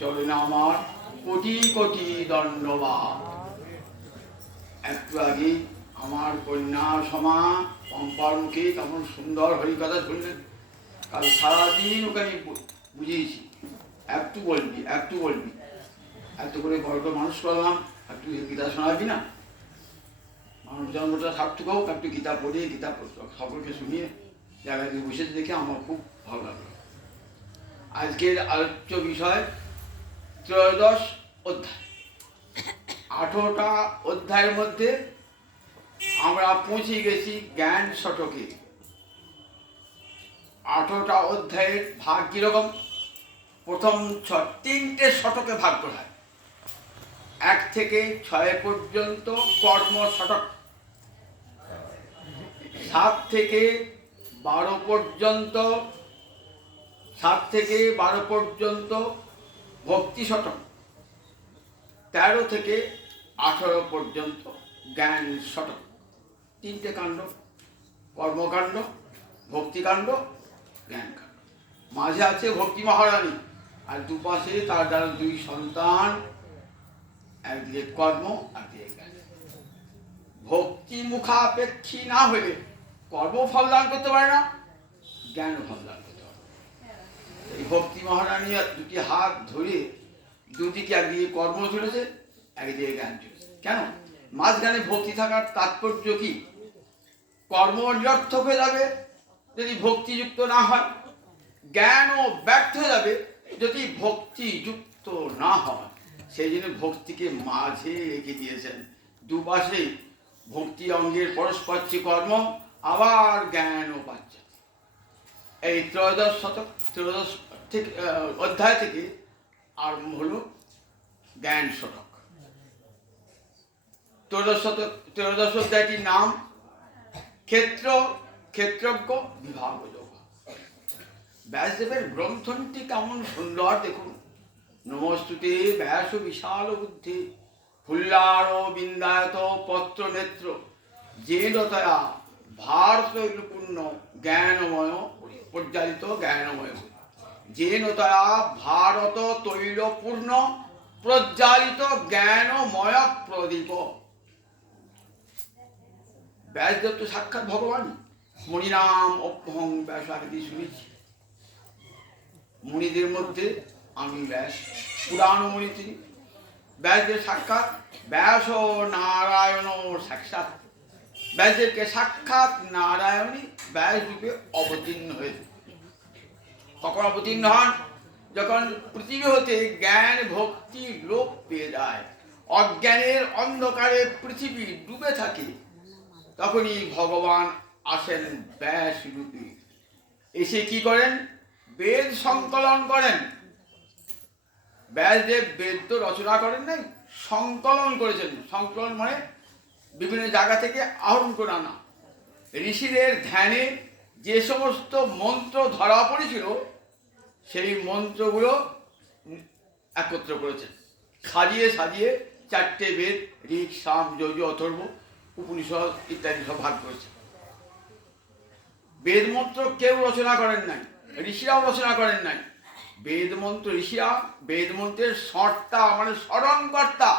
চরণে আমার কোটি কোটি দণ্ডবাদ। একটু আগে আমার কন্যা সমা পম্পার মুখে কেমন সুন্দর হরিকথা শুনলেন। কাল সারাদিন ওকে আমি বুঝিয়েছি, একটু বলবি একটু বলবি, এত করে বড় মানুষ করলাম, একটু গীতা শোনাবি না? মানুষ জন্মটা সার্থক হোক, একটু গীতা পড়িয়ে গীতা সকলকে শুনিয়ে জায়গায় বসে দেখে আমার খুব ভালো লাগলো। আজকের আলোচ্য বিষয় ত্রয়োদশ অধ্যায়। 18টা অধ্যায়ের মধ্যে আমরা পৌঁছে গেছি জ্ঞান শতকে। 18টা অধ্যায়ের ভাগ কিরকম? প্রথম 3টে শতকে ভাগ করা হয়। 1 থেকে 6 পর্যন্ত কর্ম শতক, 7 থেকে 12 পর্যন্ত 7 থেকে 12 পর্যন্ত ভক্তি শতক, 13 থেকে 18 পর্যন্ত জ্ঞান শতক। 3টে কাণ্ড, কর্মকাণ্ড, ভক্তিকাণ্ড, জ্ঞানকাণ্ড। মাঝে আছে ভক্তি মহারানী, আর দুপাশে তার দ্বারা 2 সন্তান, একদিকে কর্ম একদিকে জ্ঞান। ভক্তি মুখাপেক্ষী না হলে কর্ম ফল দান করতে পারে না, জ্ঞান ফল দান করতে পারে। এই ভক্তি মহারানী 2টি হাত ধরে দুদিকে একদিকে কর্ম চলেছে, একদিকে জ্ঞান চলেছে। কেন? মাঝখানে ভক্তি থাকার তাৎপর্য কি? কর্ম নিরর্থক হয়ে যাবে যদি ভক্তিযুক্ত না হয়, জ্ঞানও ব্যর্থ হয়ে যাবে যদি ভক্তিযুক্ত না হয়। সেই জন্য ভক্তিকে মাঝে রেখে দিয়েছেন। দুপাশে ভক্তি অঙ্গের পরস্পর্শী কর্ম, আবার জ্ঞানও পাচ্ছে। এই ত্রয়োদশ থেকে অধ্যায় থেকে আরম্ভ হল জ্ঞান শতক। ত্রয়োদশ অধ্যায়টির নাম ক্ষেত্র ক্ষেত্রজ্ঞ বিভাগ যোগ। ব্যাসদেবের গ্রন্থটি কেমন সুন্দর দেখুন। নমস্তুতে ব্যাস বিশাল বুদ্ধি, ফুল্লার বিন্দায়ত পত্র নেত্র, যেনতয়া ভারতপূর্ণ জ্ঞানময় পর্যালিত জ্ঞানময়, যেনতয়া ভারত তৈলপূর্ণ প্রজ্বালিত জ্ঞানময় প্রদীপ। ব্যাসদেব তো সাক্ষাৎ ভগবান। মণিনাম অপ্যহং ব্যাস আগে শুনেছি। মুনিদের মধ্যে আমি ব্যাস, পুরাণ মুনি তিনি। ব্যাসদেব সাক্ষাৎ ব্যাস নারায়ণ সাক্ষাৎ। ব্যাসদেবকে সাক্ষাৎ নারায়ণী ব্যাস রূপে অবতীর্ণ হয়েছে। কখন অবতীর্ণ হন? যখন পৃথিবী হতে জ্ঞান ভক্তি লোপ পেয়ে যায়, অজ্ঞানের অন্ধকারে পৃথিবী ডুবে থাকে, তখনই ভগবান আসেন ব্যাস রূপে। এসে কি করেন? বেদ সংকলন করেন। ব্যাসদেব বেদ তো রচনা করেন নাই, সংকলন করেছেন। সংকলন মানে বিভিন্ন জায়গা থেকে আহরণ করে আনা। ঋষিদের ধ্যানে যে সমস্ত মন্ত্র ধরা পড়েছিল, সেই মন্ত্রগুলো একত্র করেছেন, সাজিয়ে সাজিয়ে 4টে বেদ, ঋক, সাম, যজু, অথর্ব, উপনিষদ ইত্যাদি সব ভাগ করেছে। বেদ মন্ত্র কেউ রচনা করেন নাই, ঋষিরাও রচনা করেন নাই। বেদ মন্ত্র ঋষিরা বেদ মন্ত্রের স্রষ্টা মানে স্মরণকর্তা,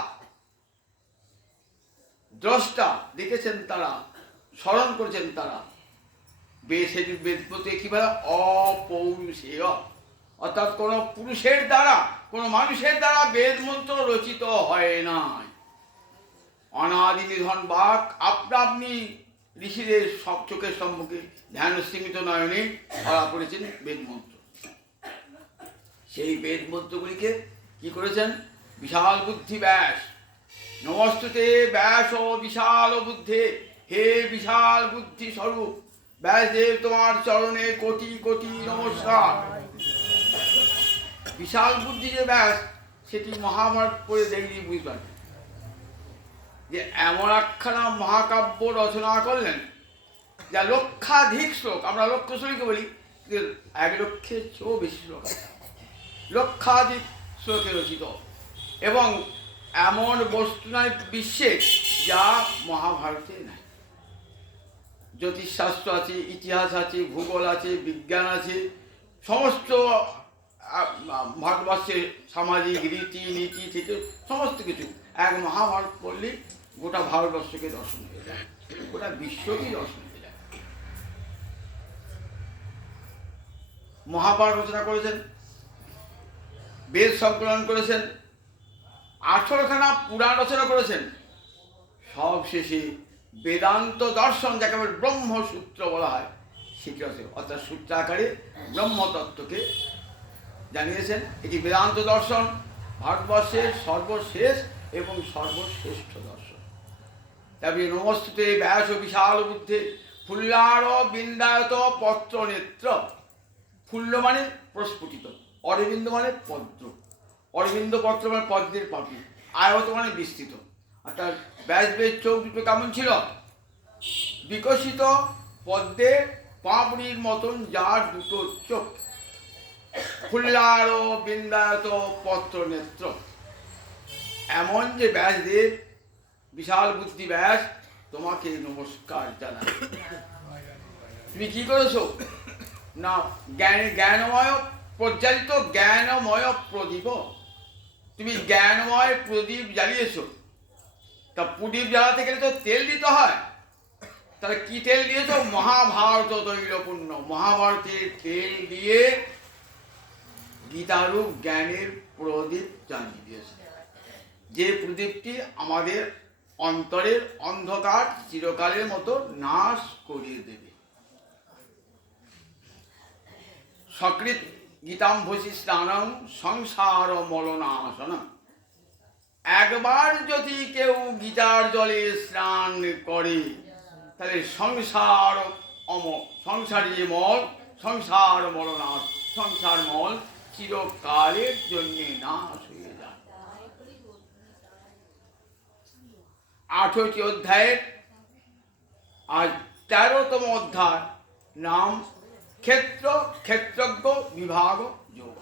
দ্রষ্টা, দেখেছেন তারা, স্মরণ করেছেন তারা। বেদ প্রতি কি বলে? অপৌরুষেয়, অর্থাৎ কোনো পুরুষের দ্বারা, কোনো মানুষের দ্বারা বেদ মন্ত্র রচিত হয় নাই। অনাদি নিধন বাক আপনা আপনি ঋষিদের সব চোখের সম্মুখে ধ্যান সীমিত নয়নে ধরা পড়েছেন বেদ মন্ত্র। সেই বেদ মন্ত্রগুলিকে কি করেছেন? বিশাল বুদ্ধি ব্যাস। নমস্তুতে ব্যাস বিশাল বুদ্ধে, হে বিশাল বুদ্ধি স্বরূপ ব্যাসদেব, তোমার চরণে কোটি কোটি নমস্কার। বিশাল বুদ্ধি যে ব্যাস, সেটি মহাভারত পড়ে দেখলেই বুঝবেন যে এমন একখানা মহাকাব্য রচনা করলেন যা লক্ষাধিক শ্লোক। আমরা লক্ষ শ্লোককে বলি, 1 লক্ষের চেয়েও বেশি শ্লোক, লক্ষাধিক শ্লোকে রচিত। এবং এমন বস্তু নয় বিশ্বে যা মহাভারতে নাই। জ্যোতিষশাস্ত্র আছে, ইতিহাস আছে, ভূগোল আছে, বিজ্ঞান আছে, সমস্ত ভারতবর্ষে সামাজিক রীতি নীতি থেকে সমস্ত কিছু এক মহাভারত পড়লে গোটা ভারতবর্ষকে দর্শন হয়ে যায়, গোটা বিশ্বকেই দর্শন হয়ে যায়। মহাভারত রচনা করেছেন, বেদ সংকলন করেছেন, 18খানা পুরাণ রচনা করেছেন, সব শেষে বেদান্ত দর্শন যাকে ব্রহ্মসূত্র বলা হয় সেটি আছে, অর্থাৎ সূত্রাকারে ব্রহ্মতত্ত্বকে জানিয়েছেন। এটি বেদান্ত দর্শন ভারতবর্ষের সর্বশেষ এবং সর্বশ্রেষ্ঠ দর্শন। তবে নমস্তুতে ব্যাস বিশাল বুদ্ধে ফুল্লার বিন্দায়ত পত্র নেত্র। ফুল্ল মানে প্রস্ফুটিত, অরবিন্দ মানে পদ্ম, অরবিন্দ পত্র মানে পদ্মের পাপড়ি, আয়ত মানে বিস্তৃত। অর্থাৎ ব্যাসদেবের চোখ দুটো কেমন ছিল? বিকশিত পদ্মের পাপড়ির মতন যার দুটো চোখ। ফুল্লার বিন্দায়ত পত্র নেত্র, এমন যে ব্যাসদেব, বিশাল বুদ্ধি ব্যাস, তোমাকে নমস্কার জানাই। তুমি কি করেছো না, জ্ঞানময় প্রজ্বালিত জ্ঞানময় প্রদীপ, তুমি জ্ঞানময় প্রদীপ জ্বালিয়েছো। তা প্রদীপ জ্বালাতে গেলে তো তেল দিতে হয়, তাহলে কি তেল দিয়েছো? মহাভারত তৈলপূর্ণ, মহাভারতের তেল দিয়ে গীতারূপ জ্ঞানের প্রদীপ জ্বালিয়ে দিয়েছে, যে প্রদীপটি আমাদের অন্তরের অন্ধকার চিরকালের মতো নাশ করিয়ে দেবে। সকৃত গীতাম্ভসি স্নানং সংসার মলনাশনম। একবার যদি কেউ গীতার জলে স্নান করে তাহলে সংসারের মল, সংসার মলনাশ, সংসার মল চিরকালের জন্য নাশ হয়ে যায়। 18টি অধ্যায়ের আজ 13তম অধ্যায়, নাম ক্ষেত্র ক্ষেত্রজ্ঞ বিভাগ যোগ।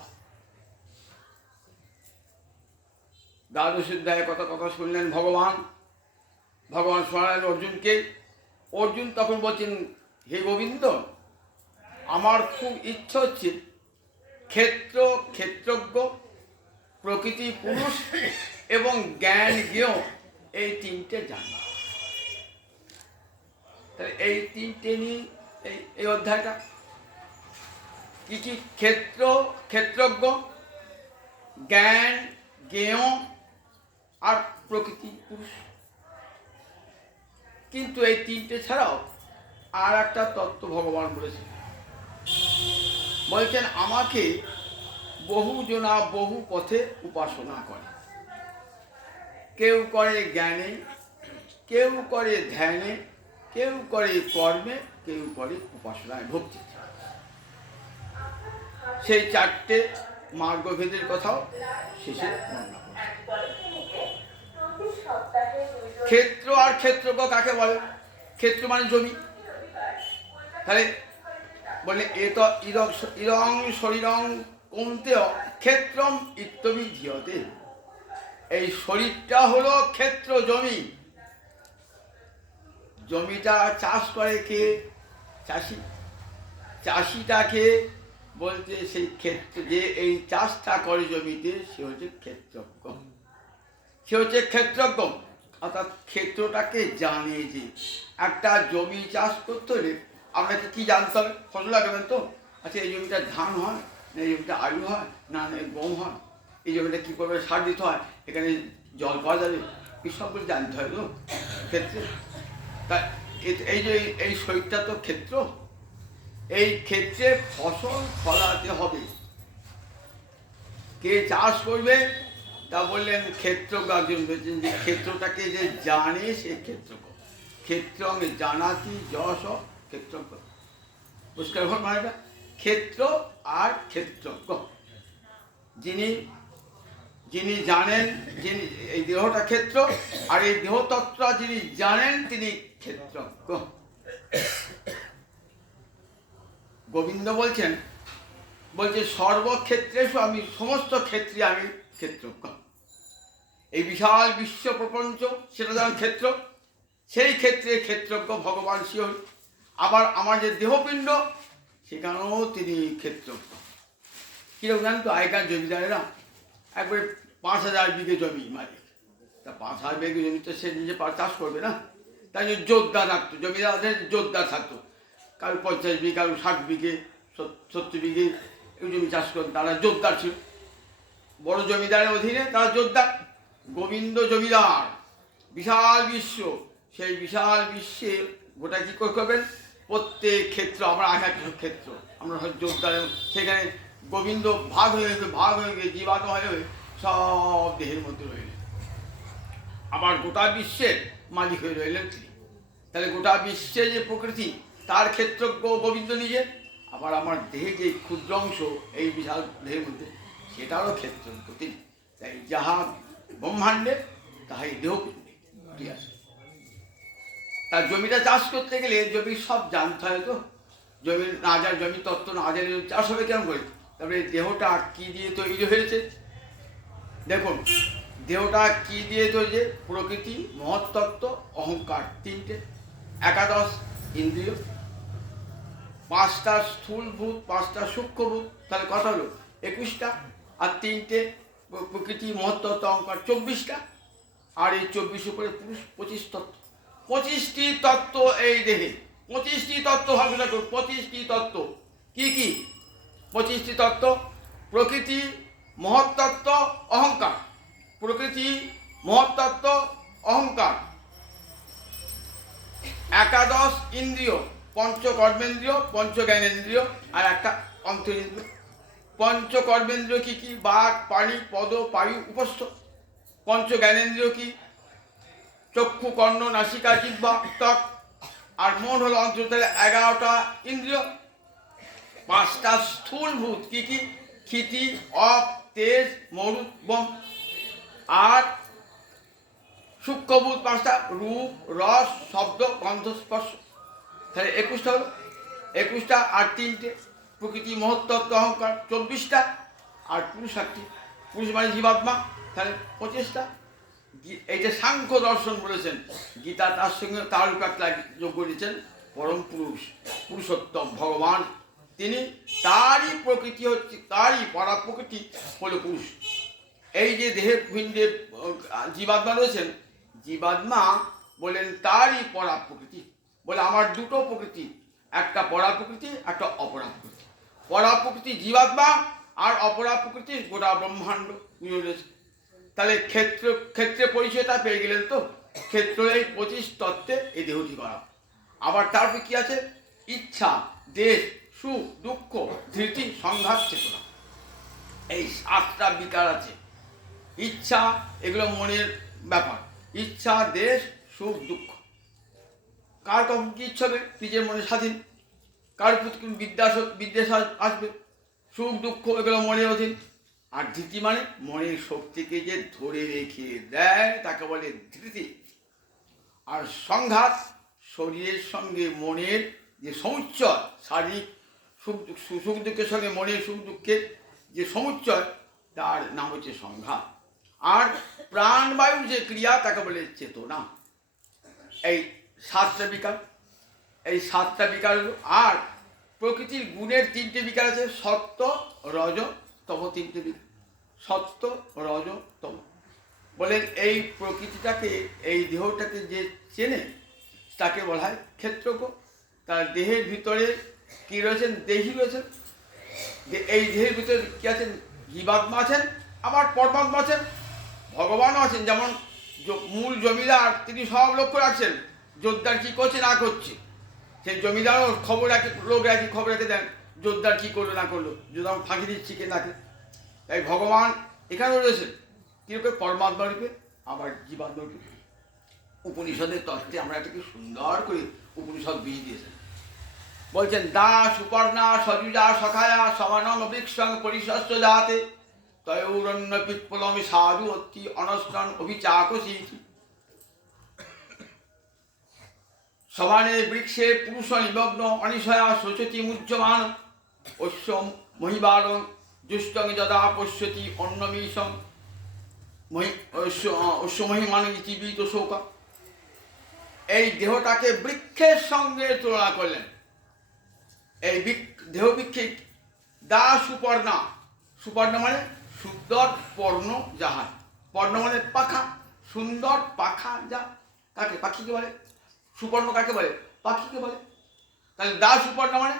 দ্বাদশ অধ্যায়ে কথা শুনলেন ভগবান শোনালেন অর্জুনকে। অর্জুন তখন বলছেন, হে গোবিন্দ, আমার খুব ইচ্ছা হচ্ছে ক্ষেত্র ক্ষেত্রজ্ঞ, প্রকৃতি পুরুষ এবং জ্ঞান জ্ঞেয় এই তিনটে জানা। তাহলে এই তিনটে নিয়ে এই অধ্যায়টা কি কি? ক্ষেত্র ক্ষেত্রজ্ঞ, জ্ঞান জ্ঞেয় আর প্রকৃতি পুরুষ। কিন্তু এই তিনটে ছাড়াও আর একটা তত্ত্ব ভগবান বলেছেন। বলছেন, আমাকে বহু জনা বহু পথে উপাসনা করে। কেউ করে জ্ঞানে, কেউ করে ধ্যানে, কেউ করে কর্মে, কেউ করে উপাসনায় ভক্তি। সেই চারটে মার্গভেদের কথাও শেষে বর্ণনা করছে। ক্ষেত্র আর ক্ষেত্রজ্ঞ কাকে বলে? ক্ষেত্র মানে জমি। তাহলে বলে ইদং শরীরং কৌন্তেয় ক্ষেত্রম ইত্যভিধীয়তে। এই শরীরটা হলো ক্ষেত্র, জমি। জমিটা চাষ করে কে? চাষি। চাষিটাকে বলতে সেই ক্ষেত্র, যে এই চাষটা করে জমিতে, সে হচ্ছে ক্ষেত্রজ্ঞ। সে হচ্ছে ক্ষেত্রজ্ঞ, অর্থাৎ ক্ষেত্রটাকে জানে। যে একটা জমি চাষ করতে হলে আপনাকে কি জানতে হবে? ফসল লাগাবেন তো, আচ্ছা এই জমিটা ধান হয় না, এই জমিটা আলু হয় না, গম হয়, এই জমিটা কী করবে, সার দিতে হয়, এখানে জল পাওয়া যাবে, এই সবগুলো জানতে হয় তো ক্ষেত্রে। তা এই যে এই শরীরটা তো ক্ষেত্র, এই ক্ষেত্রে ফসল ফলাতে হবে। কে চাষ করবে? তা বললেন ক্ষেত্রজ্ঞ। একজন বলছেন যে ক্ষেত্রটাকে যে জানে সে ক্ষেত্রজ্ঞ। ক্ষেত্রং জানাতি যশ ক্ষেত্রজ্ঞ। পুষ্কর ভর মানেটা ক্ষেত্র আর ক্ষেত্রজ্ঞ। যিনি জানেন, যিনি এই দেহটা ক্ষেত্র, আর এই দেহতত্ত্ব যিনি জানেন তিনি ক্ষেত্রজ্ঞ। গোবিন্দ বলছে সর্বক্ষেত্রে আমি, সমস্ত ক্ষেত্রে আমি ক্ষেত্রজ্ঞ। এই বিশাল বিশ্ব প্রপঞ্চ সেটা যেমন ক্ষেত্র, সেই ক্ষেত্রে ক্ষেত্রজ্ঞ ভগবান শিব। আবার আমার যে দেহপিণ্ড, সেখানেও তিনি ক্ষেত্রজ্ঞ। কীরকম জানেন তো, আগেকার জমিদারেরা একবারে 5,000 বিঘে জমি মালিক। তা 5,000 বিঘে জমিতে সে নিজে চাষ করবে না, তাই জন্য জোরদার রাখতো, জমিদারদের জোরদার থাকতো। কারো 50 বিঘে, কারো 60 বিঘে, 70 বিঘে এই জমি চাষ করতেন, তারা জোরদার ছিল। বড় জমিদারের অধীনে তারা জোরদার। গোবিন্দ জমিদার, বিশাল বিশ্ব, সেই বিশাল বিশ্বে গোটা কী করবেন, প্রত্যেক ক্ষেত্র, আমরা এক ক্ষেত্র, আমরা জোরদার, সেখানে গোবিন্দ ভাগ হয়ে গিয়ে জীবাত্মা হয়ে সব দেহের মধ্যে রইলেন। আবার গোটা বিশ্বের মালিক হয়ে রইলেন তিনি। তাহলে গোটা বিশ্বে যে প্রকৃতি, তার ক্ষেত্র গোবিন্দ নিজে। আবার আমার দেহে যে ক্ষুদ্র অংশ এই বিশাল দেহের মধ্যে, সেটারও ক্ষেত্র তিনি। তাই যাহা ব্রহ্মাণ্ডে তাহাই দেহপিণ্ডে, ঠিক আছে। তার জমিটা চাষ করতে গেলে জমির সব জানতে হয় তো, জমির রাজার জমি তত্ত্ব না জানলে চাষ হবে কেমন করে? তারপরে দেহটা কি দিয়ে তৈরি হয়েছে দেখুন, দেহটা কি দিয়ে তৈরি? প্রকৃতি, মহত্তত্ত্ব, অহংকার, তিনটে, 11 ইন্দ্রিয়, 5টা স্থূলভূত, 5টা সূক্ষ্মভূত, তাহলে কথা হলো 21টা, আর 3টে প্রকৃতি, মহত্তত্ত্ব, অহংকার, 24টা, আর এই 24 উপরে পুরুষ 25 তত্ত্ব। 25টি তত্ত্ব এই দেহে, 25টি তত্ত্ব ভাবনা করুন। 25টি তত্ত্ব কি কি? 25টি তত্ত্ব: প্রকৃতি, মহত্তত্ত্ব, অহংকার। প্রকৃতি, মহত্তত্ত্ব, অহংকার। 11 ইন্দ্রিয়, পঞ্চকর্মেন্দ্রিয়, পঞ্চজ্ঞানেন্দ্রিয়, আর একটা অন্তরিন্দ্রিয়। পঞ্চকর্মেন্দ্রিয় কি কি? বাক, পানি, পদ, বায়ু, উপস্থ। পঞ্চজ্ঞানেন্দ্রিয় কি? চক্ষু, কর্ণ, নাসিকা, জিহ্বা, ত্বক। আর মন হলো অন্তর, 11টা ইন্দ্রিয়। 5টা স্থূলভূত কি কি? ক্ষিতি, অপ, তেজ, মরুত, বম। আর সূক্ষ্মভূত 5টা: রূপ, রস, শব্দ, গন্ধ, স্পর্শ। তাহলে 21টা হলো। 21টা আর 3টে প্রকৃতি, মহত্তত্ত্ব, অহংকার, 24টা, আর পুরুষ 8টি। পুরুষ মানে জীবাত্মা, তাহলে 25টা। এই যে সাংখ্য দর্শন বলেছেন, গীতা তার সঙ্গে তার একটা যোগ করেছেন। পরম পুরুষ, পুরুষোত্তম ভগবান, তিনি, তারই প্রকৃতি হচ্ছে, তারই পরা প্রকৃতি হলো পুরুষ। এই যে দেহের পিণ্ডে জীবাত্মা রয়েছেন, জীবাত্মা বলেন তারই পরা প্রকৃতি। বলে আমার দুটো প্রকৃতি, একটা পরা প্রকৃতি, একটা অপরা প্রকৃতি। পরা প্রকৃতি জীবাত্মা, আর অপরা প্রকৃতি গোটা ব্রহ্মাণ্ড রয়েছে। তাহলে ক্ষেত্রে পরিচয়টা পেয়ে গেলেন তো। ক্ষেত্র এই 25 তত্ত্বে এই দেহটি করা। আবার তারপরে কি আছে? ইচ্ছা, দেশ, সুখ, দুঃখ, ধৃতি, সংঘাত, চেতনা। এই 7টা বিকার আছে। ইচ্ছা, এগুলো মনের ব্যাপার। ইচ্ছা, দেশ, সুখ, দুঃখ। কার কখন কি ইচ্ছা হবে, নিজের মনে স্বাধীন। কার বিদ্বেষ আসবে। সুখ, দুঃখ, এগুলো মনের অধীন। আর ধৃতি মানে মনের শক্তিকে যে ধরে রেখে দেয়, তাকে বলে ধৃতি। আর সংঘাত, শরীরের সঙ্গে মনের যে সমুচ্চয়, শারীরিক সুখ দুঃখের সঙ্গে মনের সুখ দুঃখের যে সমুচ্চয়, তার নাম হচ্ছে সংঘাত। আর প্রাণবায়ুর যে ক্রিয়া, তাকে বলে চেতনা। এই 7টা বিকার, এই 7টা বিকার। আর প্রকৃতির গুণের 3টে বিকার আছে: সত্য, রজ, তম। 3টে বিকার, সত্য, রজ, তম। বলেন এই প্রকৃতিটাকে, এই দেহটাকে যে চেনে, তাকে বলা হয় ক্ষেত্রজ্ঞ। তার দেহের ভিতরে কি রয়েছেন? দেহি রয়েছেন। এই দেহের ভিতরে কি আছেন? জীবাত্মা আছেন, আবার পরমাত্মা আছেন, ভগবানও আছেন। যেমন মূল জমিদার, তিনি সব লক্ষ্য রাখছেন জোরদার কি করছে না করছে। সেই জমিদারও খবর রাখে, লোক রাখি খবর রেখে দেন জোরদার কি করলো না করলো, যদি ফাঁকি দিচ্ছি কে নাকে। তাই ভগবান এখানেও রয়েছেন কিরকম? পরমাত্মা রূপে, আবার জীবাত্মা রূপে। উপনিষদের তত্ত্বে আমরা এটাকে সুন্দর করে উপনিষদ বিয়ে দিয়েছেন। বলছেন দা সুপর্ণা সজুজা সখায়া সমানম বৃক্ষং পরিশস্য জাতে তয়োরণ্য পিপ্পলমি সাধু অতি অনষ্টন অভিচাকসী। সমানে বৃক্ষে পুরুষ নিমগ্ন অনিশয়া শোচতি মুহ্যমান অশ্ব মহিবারং দুষ্টং যদা পশ্যতি অন্নমীশং অশ্বমহিমান ইতিবিত শোক। এই দেহটাকে বৃক্ষের সঙ্গে তুলনা করলেন। এই দেহ বৃক্ষে দা সুপর্ণা সুপর্ণা মানে সুন্দর পর্ণ যাহা, পর্ণ মানে পাখা, সুন্দর পাখা যা, কাকে পাখিকে বলে, সুপর্ণ কাকে বলে, পাখিকে বলে। তাহলে দা সুপর্ণা মানে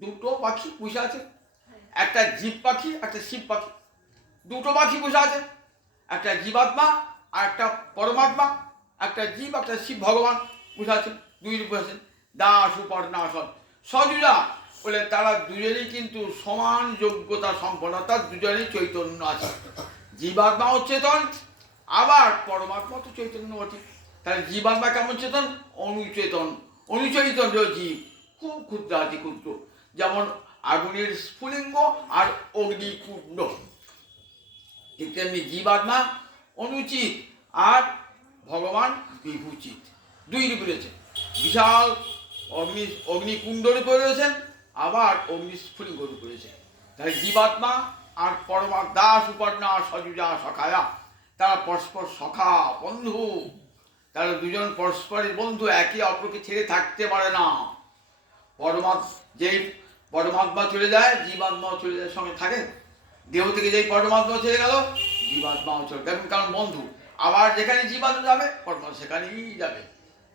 দুটো পাখি পুষে আছে, একটা জীব পাখি একটা শিব পাখি, দুটো পাখি পুষে আছে, একটা জীবাত্মা আর একটা পরমাত্মা, একটা জীব একটা শিব ভগবান পুষে আছে, দুই রূপে আছেন দা সুপর্ণা সৎ সজুজা বলে। তারা দুজনেই কিন্তু সমান যোগ্যতা সম্পন্ন, তার দুজনেই চৈতন্য আছে। জীবাত্মাও চেতন, আবার পরমাত্মা তো চৈতন্য বটে। তাহলে জীবাত্মা কেমন চেতন? অনুচেতন, অনুচৈতন্য জীব, খুব ক্ষুদ্র আতি ক্ষুদ্র, যেমন আগুনের স্ফুলিঙ্গ আর অগ্নিকুণ্ড, ঠিক তেমনি জীবাত্মা অনুচিত আর ভগবান বিভূচিত, দুই রূপে রয়েছে। বিশাল অগ্নিকুণ্ড রূপে রয়েছেন, আবার অগ্নিস্ফুলিঙ্গ রূপে রয়েছে। তাহলে জীবাত্মা আর পরমাত্মা দা সুপর্ণা সজুজা সখায়া, তারা পরস্পর সখা বন্ধু, তারা দুজন পরস্পরের বন্ধু, একে অপরকে ছেড়ে থাকতে পারে না। যেই পরমাত্মা চলে যায় জীবাত্মাও চলে যায়, সঙ্গে থাকে। দেহ থেকে যেই পরমাত্মা চলে গেল জীবাত্মাও চলে গেল, কারণ বন্ধু। আবার যেখানে জীবাত্মা যাবে পরমাত্মা সেখানেই যাবে।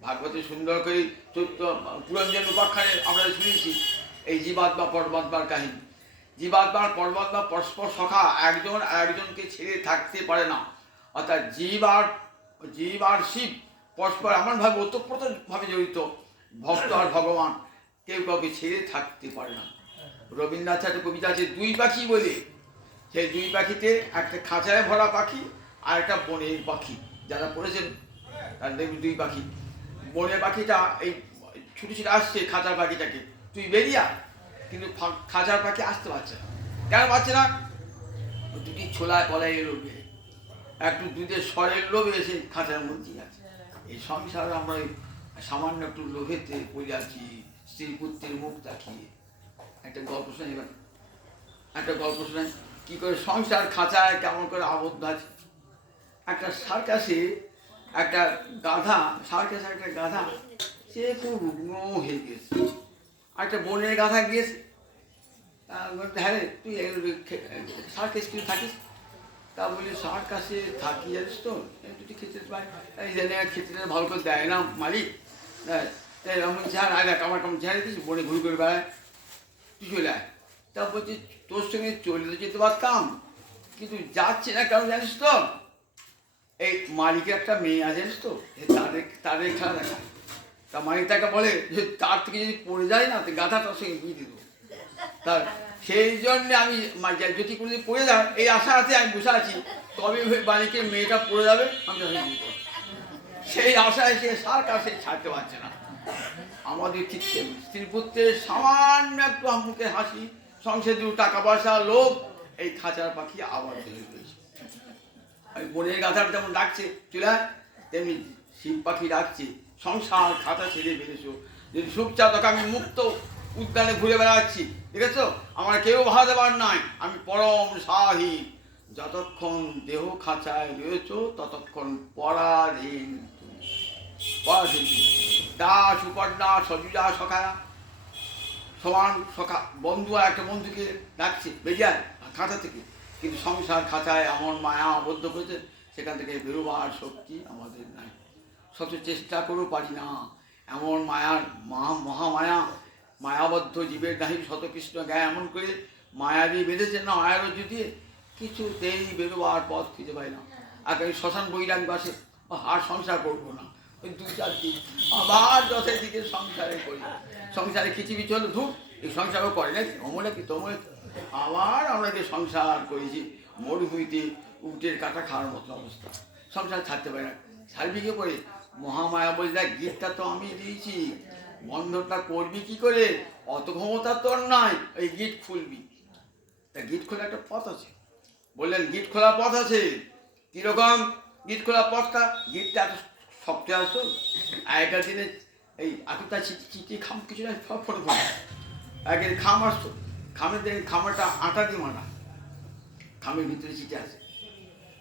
ভাগবতে সুন্দর করে পুরঞ্জন উপাখ্যানে আমরা শুনেছি এই জীবাত্মা পরমাত্মার কাহিনী। জীবাত্মার পরমাত্মা পরস্পর সখা, একজন একজনকে ছেড়ে থাকতে পারে না। অর্থাৎ জীব আর শিব পরস্পর এমনভাবে ওতপ্রোতভাবে জড়িত, ভক্ত আর ভগবান কেউ কাউকে ছেড়ে থাকতে পারে না। রবীন্দ্রনাথ ঠাকুর কবিতা আছে দুই পাখি বলে, সেই দুই পাখিতে একটা খাঁচায় ভরা পাখি আর একটা বনের পাখি। যারা পড়েছেন তার দেখবি দুই পাখি। বনের পাখিটা এই ছুটে ছুটে আসছে খাঁচার পাখিটাকে, তুই বেরিয়া, কিন্তু খাঁচার পাখি আসতে পারছে না। কেন পারছে না? দুটি ছোলায় পলায় লোভে, একটু দুধের স্বরের লোভে এসে খাঁচার মধ্যেই আছে। এই সংসারে আমরা সামান্য একটু লোভেতে পড়ে আছি, স্ত্রী পুত্রের মুখ তাকিয়ে। একটা গল্প শোনাই, একটা গল্প শোনাই কি করে সংসার খাঁচায় কেমন করে আবদ্ধ আছে। একটা সার্কাসে একটা গাধা, সার্কাসে একটা গাধা, সে খুব রুগ্ন হয়ে গেছে। একটা বনের গাধা গিয়েছে, হ্যাঁ তুই সার্কাস তুই থাকিস? তা বলি সার্কাসে থাকি জানিস তো, দুটি খেতে পাই, এই জানে খেতে ভালো করে দেয় না মালিক, তাই আমি ঝাড় আয় দেখ আমার কেমন ঝাড়ে দিস, বনে ঘুরে ঘুরে বেড়ায়, তুই চলে আয়। তা বলছি তোর সঙ্গে চলে যেতে পারতাম, কিন্তু যাচ্ছে না কারণ জানিস তো, এই মালিকের একটা মেয়ে আছে জানিস তো, তাদের খেলা দেখা। তা মালিক তাকে বলে যে তার থেকে যদি পড়ে যায় না, তো গাধা তার সঙ্গে বিয়ে দিত। তা সেই জন্যে আমি যদি কোনোদিন পড়ে যায় এই আশা আছে, আমি বসে আছি, তবে মালিকের মেয়েটা পড়ে যাবে, আমি সেই আশায় সে সার্কাসে ছাড়তে পারছে না। আমাদের ঠিক স্ত্রী পুত্রের সামান্য একটু মুখে হাসি, সংসারে দু টাকা পয়সা লোভ, এই খাঁচার পাখি আবার ধরে রয়েছে। আমি বনের গাধার যেমন ডাকছে চলে, তেমনি শিব পাখি ডাকছে সংসার খাঁচা ছেড়ে বেরিয়েছো, যদি সুখ চাও তোকে আমি মুক্ত উদ্যানে ঘুরে বেড়াচ্ছি, দেখেছো আমার কেউ বাধা দেবার নাই, আমি পরম সাহী, যতক্ষণ দেহ খাঁচায় রয়েছ ততক্ষণ পরাধীন। দা সুপর্ণা সজুজা সখায়া, সমান সখা বন্ধু আর একটা বন্ধুকে ডাকছে বেরিয়ে খাঁচা থেকে, কিন্তু সংসার খাঁচায় এমন মায়া আবদ্ধ করেছে, সেখান থেকে বেরোবার শক্তি আমাদের নাই। শত চেষ্টা করেও পারি না, এমন মায়ার মহামায়া, মায়াবদ্ধ জীবের নাহি শতকৃষ্ণ গায়ে এমন করে মায়া দিয়ে বেঁধেছেন না, মায়ার দিয়ে কিছুতেই বেরোবার পথ খুঁজে পাই না। আর ওই শ্মশান বৈরাগ বাসে আর সংসার করবো না, ওই দু চার দিন আবার যথের দিকে সংসারে করি, সংসারে খিচিবিচি হলো ধূপ, এই সংসারও করে নাকি অমলে কি তোমরে, আবার আমরা যে সংসার করেছি মরুভূমিতে উটের কাটা খাওয়ার মতো অবস্থা, সংসার ছাড়তে পারে না। ছাড়বি কি করে? মহামায়া বলে দেখ গীতটা তো আমি দিয়েছি, বন্ধনটা করবি কি করে, অত ক্ষমতা তোর নাই, ওই গিট খুলবি। তা গিট খোলা একটা পথ আছে, বললেন গিট খোলা পথ আছে। কীরকম গিট খোলা পথটা? গিটটা এত শক্ত আসতো, আগেকার দিনে এই আকুতা চিঠি খাম কিছু না, সব ফোন ফোন আগে খাম আসতো, খামেরটা আটা দিয়ে মানা, খামের ভিতরে চিঠে আছে।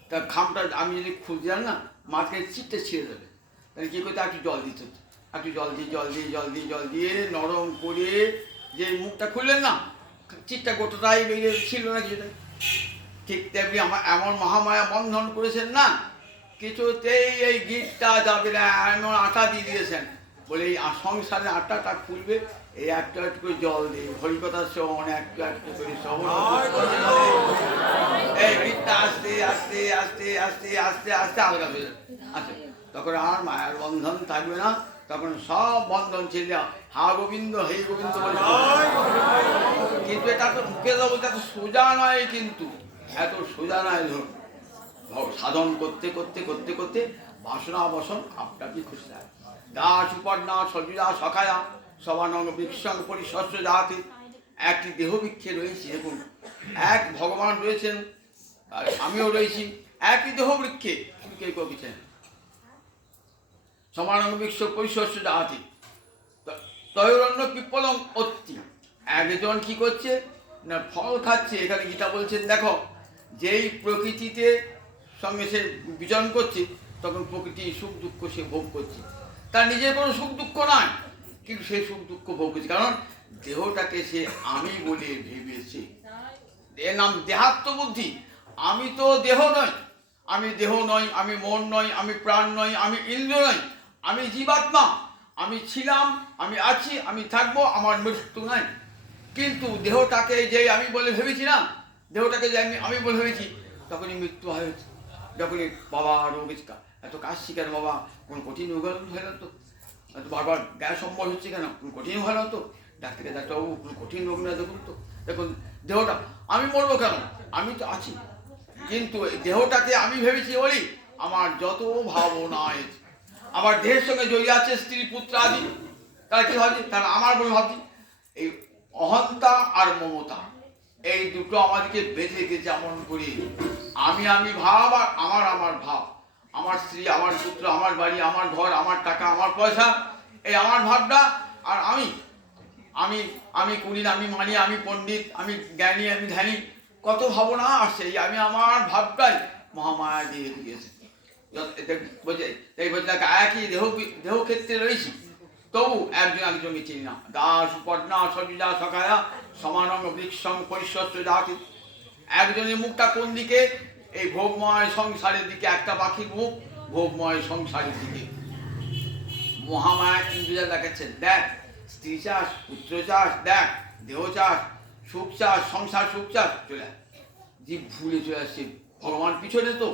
তা খামটা আমি যদি খুলতে যান না, মাঝখানে চিটটা ছিঁড়ে দেবে, তাহলে কী করতে একটু জল দিত, একটু জল দিয়ে নরম করে যে মুখটা খুললেন না, চিটটা গোটাটাই বেরিয়ে ছিল না কিছুটা, ঠিক তেমনি আমার এমন মহামায়া বন্ধন করেছেন না, কিছুতেই এই গীতটা যাবে না, এমন আটা দিয়ে দিয়েছেন, বলে এই সংসারে আটাটা খুলবে এই একটু একটু করে জল দিয়ে হরিকথার শ্রবণ একটু একটু করে শ্রবণ, এই গীতটা আস্তে আস্তে আস্তে আস্তে আস্তে আস্তে আলগা হয়ে আসে, তখন আর মায়ের বন্ধন থাকবে না, তখন সব বন্ধন ছেড়ে হা গোবিন্দ হে গোবিন্দ বলে। কিন্তু এটা তো মুখে তো বলতে এত সোজা নয়, কিন্তু এত সোজা নয়। ধরুন সাধন করতে করতে করতে করতে বাসনা বসন আপনাকে খুশি হয়। দাস উপর্ণা সজুজা সখায়া সবানঙ্গ বৃক্ষং পরিশস্য জাতি, একটি দেহ বৃক্ষে রয়েছে। দেখুন, এক ভগবান রয়েছেন আর আমিও রয়েছি একই দেহ বৃক্ষে, কে কবিছেন সমানঙ্গ বৃক্ষ পরিশস্য জাতি তৈরন্য পিপ্পলং অত্তি। একজন কি করছে না, ফল খাচ্ছে। এখানে গীতা বলছেন, দেখো যেই প্রকৃতিতে সঙ্গে সে বিচরণ করছে, তখন প্রকৃতি সুখ দুঃখ সে ভোগ করছে, তার নিজের কোনো সুখ দুঃখ নয়, কিন্তু সে সুখ দুঃখ ভোগ করছে, কারণ দেহটাকে সে আমি বলে ভেবেছে। এর নাম দেহাত্মবুদ্ধি। আমি তো দেহ নই, আমি দেহ নই, আমি মন নই, আমি প্রাণ নই, আমি ইন্দ্র নই, আমি জীবাত্মা। আমি ছিলাম, আমি আছি, আমি থাকবো, আমার মৃত্যু নাই। কিন্তু দেহটাকে যে আমি বলে ভেবেছি না, দেহটাকে যে আমি বলে ভেবেছি, তখনই মৃত্যু হয়েছে। যখনই বাবা রোগ এত কাশছি কেন বাবা, কোনো কঠিন রোগ হয়ে তো, এত বারবার গ্যাস সম্বল হচ্ছে কেন, কোনো কঠিন হয়ে তো, ডাক্তারকে ডাক্তারবাবু কোনো কঠিন রোগ না, দেখুন তো, দেখুন দেহটা আমি মরবো কেন, আমি তো আছি। কিন্তু এই দেহটাকে আমি ভেবেছি বলি আমার যত ভাবনা আছে, আমার দেহের সঙ্গে জড়িয়ে আছে স্ত্রী পুত্র আদি, তারা কি ভাবছি, তারা আমার বলে ভাবছি। এই অহন্তা আর মমতা, এই দুটো আমাদেরকে বেঁধে রেখেছে এমন করি। আমি ভাব আর আমার ভাব, আমার স্ত্রী, আমার পুত্র, আমার বাড়ি, আমার ঘর, আমার টাকা, আমার পয়সা, এই আমার ভাবটা। আর আমি আমি কুলীন, আমি মানি, আমি পণ্ডিত, আমি জ্ঞানী, আমি ধ্যানী, কত ভাবনা আসছে। এই আমার ভাবটাই মহামায়া দিয়ে দিয়েছে। একই দেহ ক্ষেত্রে রয়েছি, তবু একজন একজনকে চিনি না। দাস উপর্ণা সজুজা সখায়া সমানঙ্গ বৃক্ষং পরিশস্য জাতি। একজনের মুখটা কোন দিকে, এই ভোগময় সংসারের দিকে, একটা পাখির মুখ ভোগময় সংসারের দিকে। মহামায়া ইন্দ্রিয়া দেখাচ্ছেন, দেখ স্ত্রী চাষ, পুত্র চাষ, দেখ দেহ চাষ, সুখ চাষ, সংসার সুখ চাষ, চলে জীব ভুলে চলে আসছে ভগবান পিছনে, তো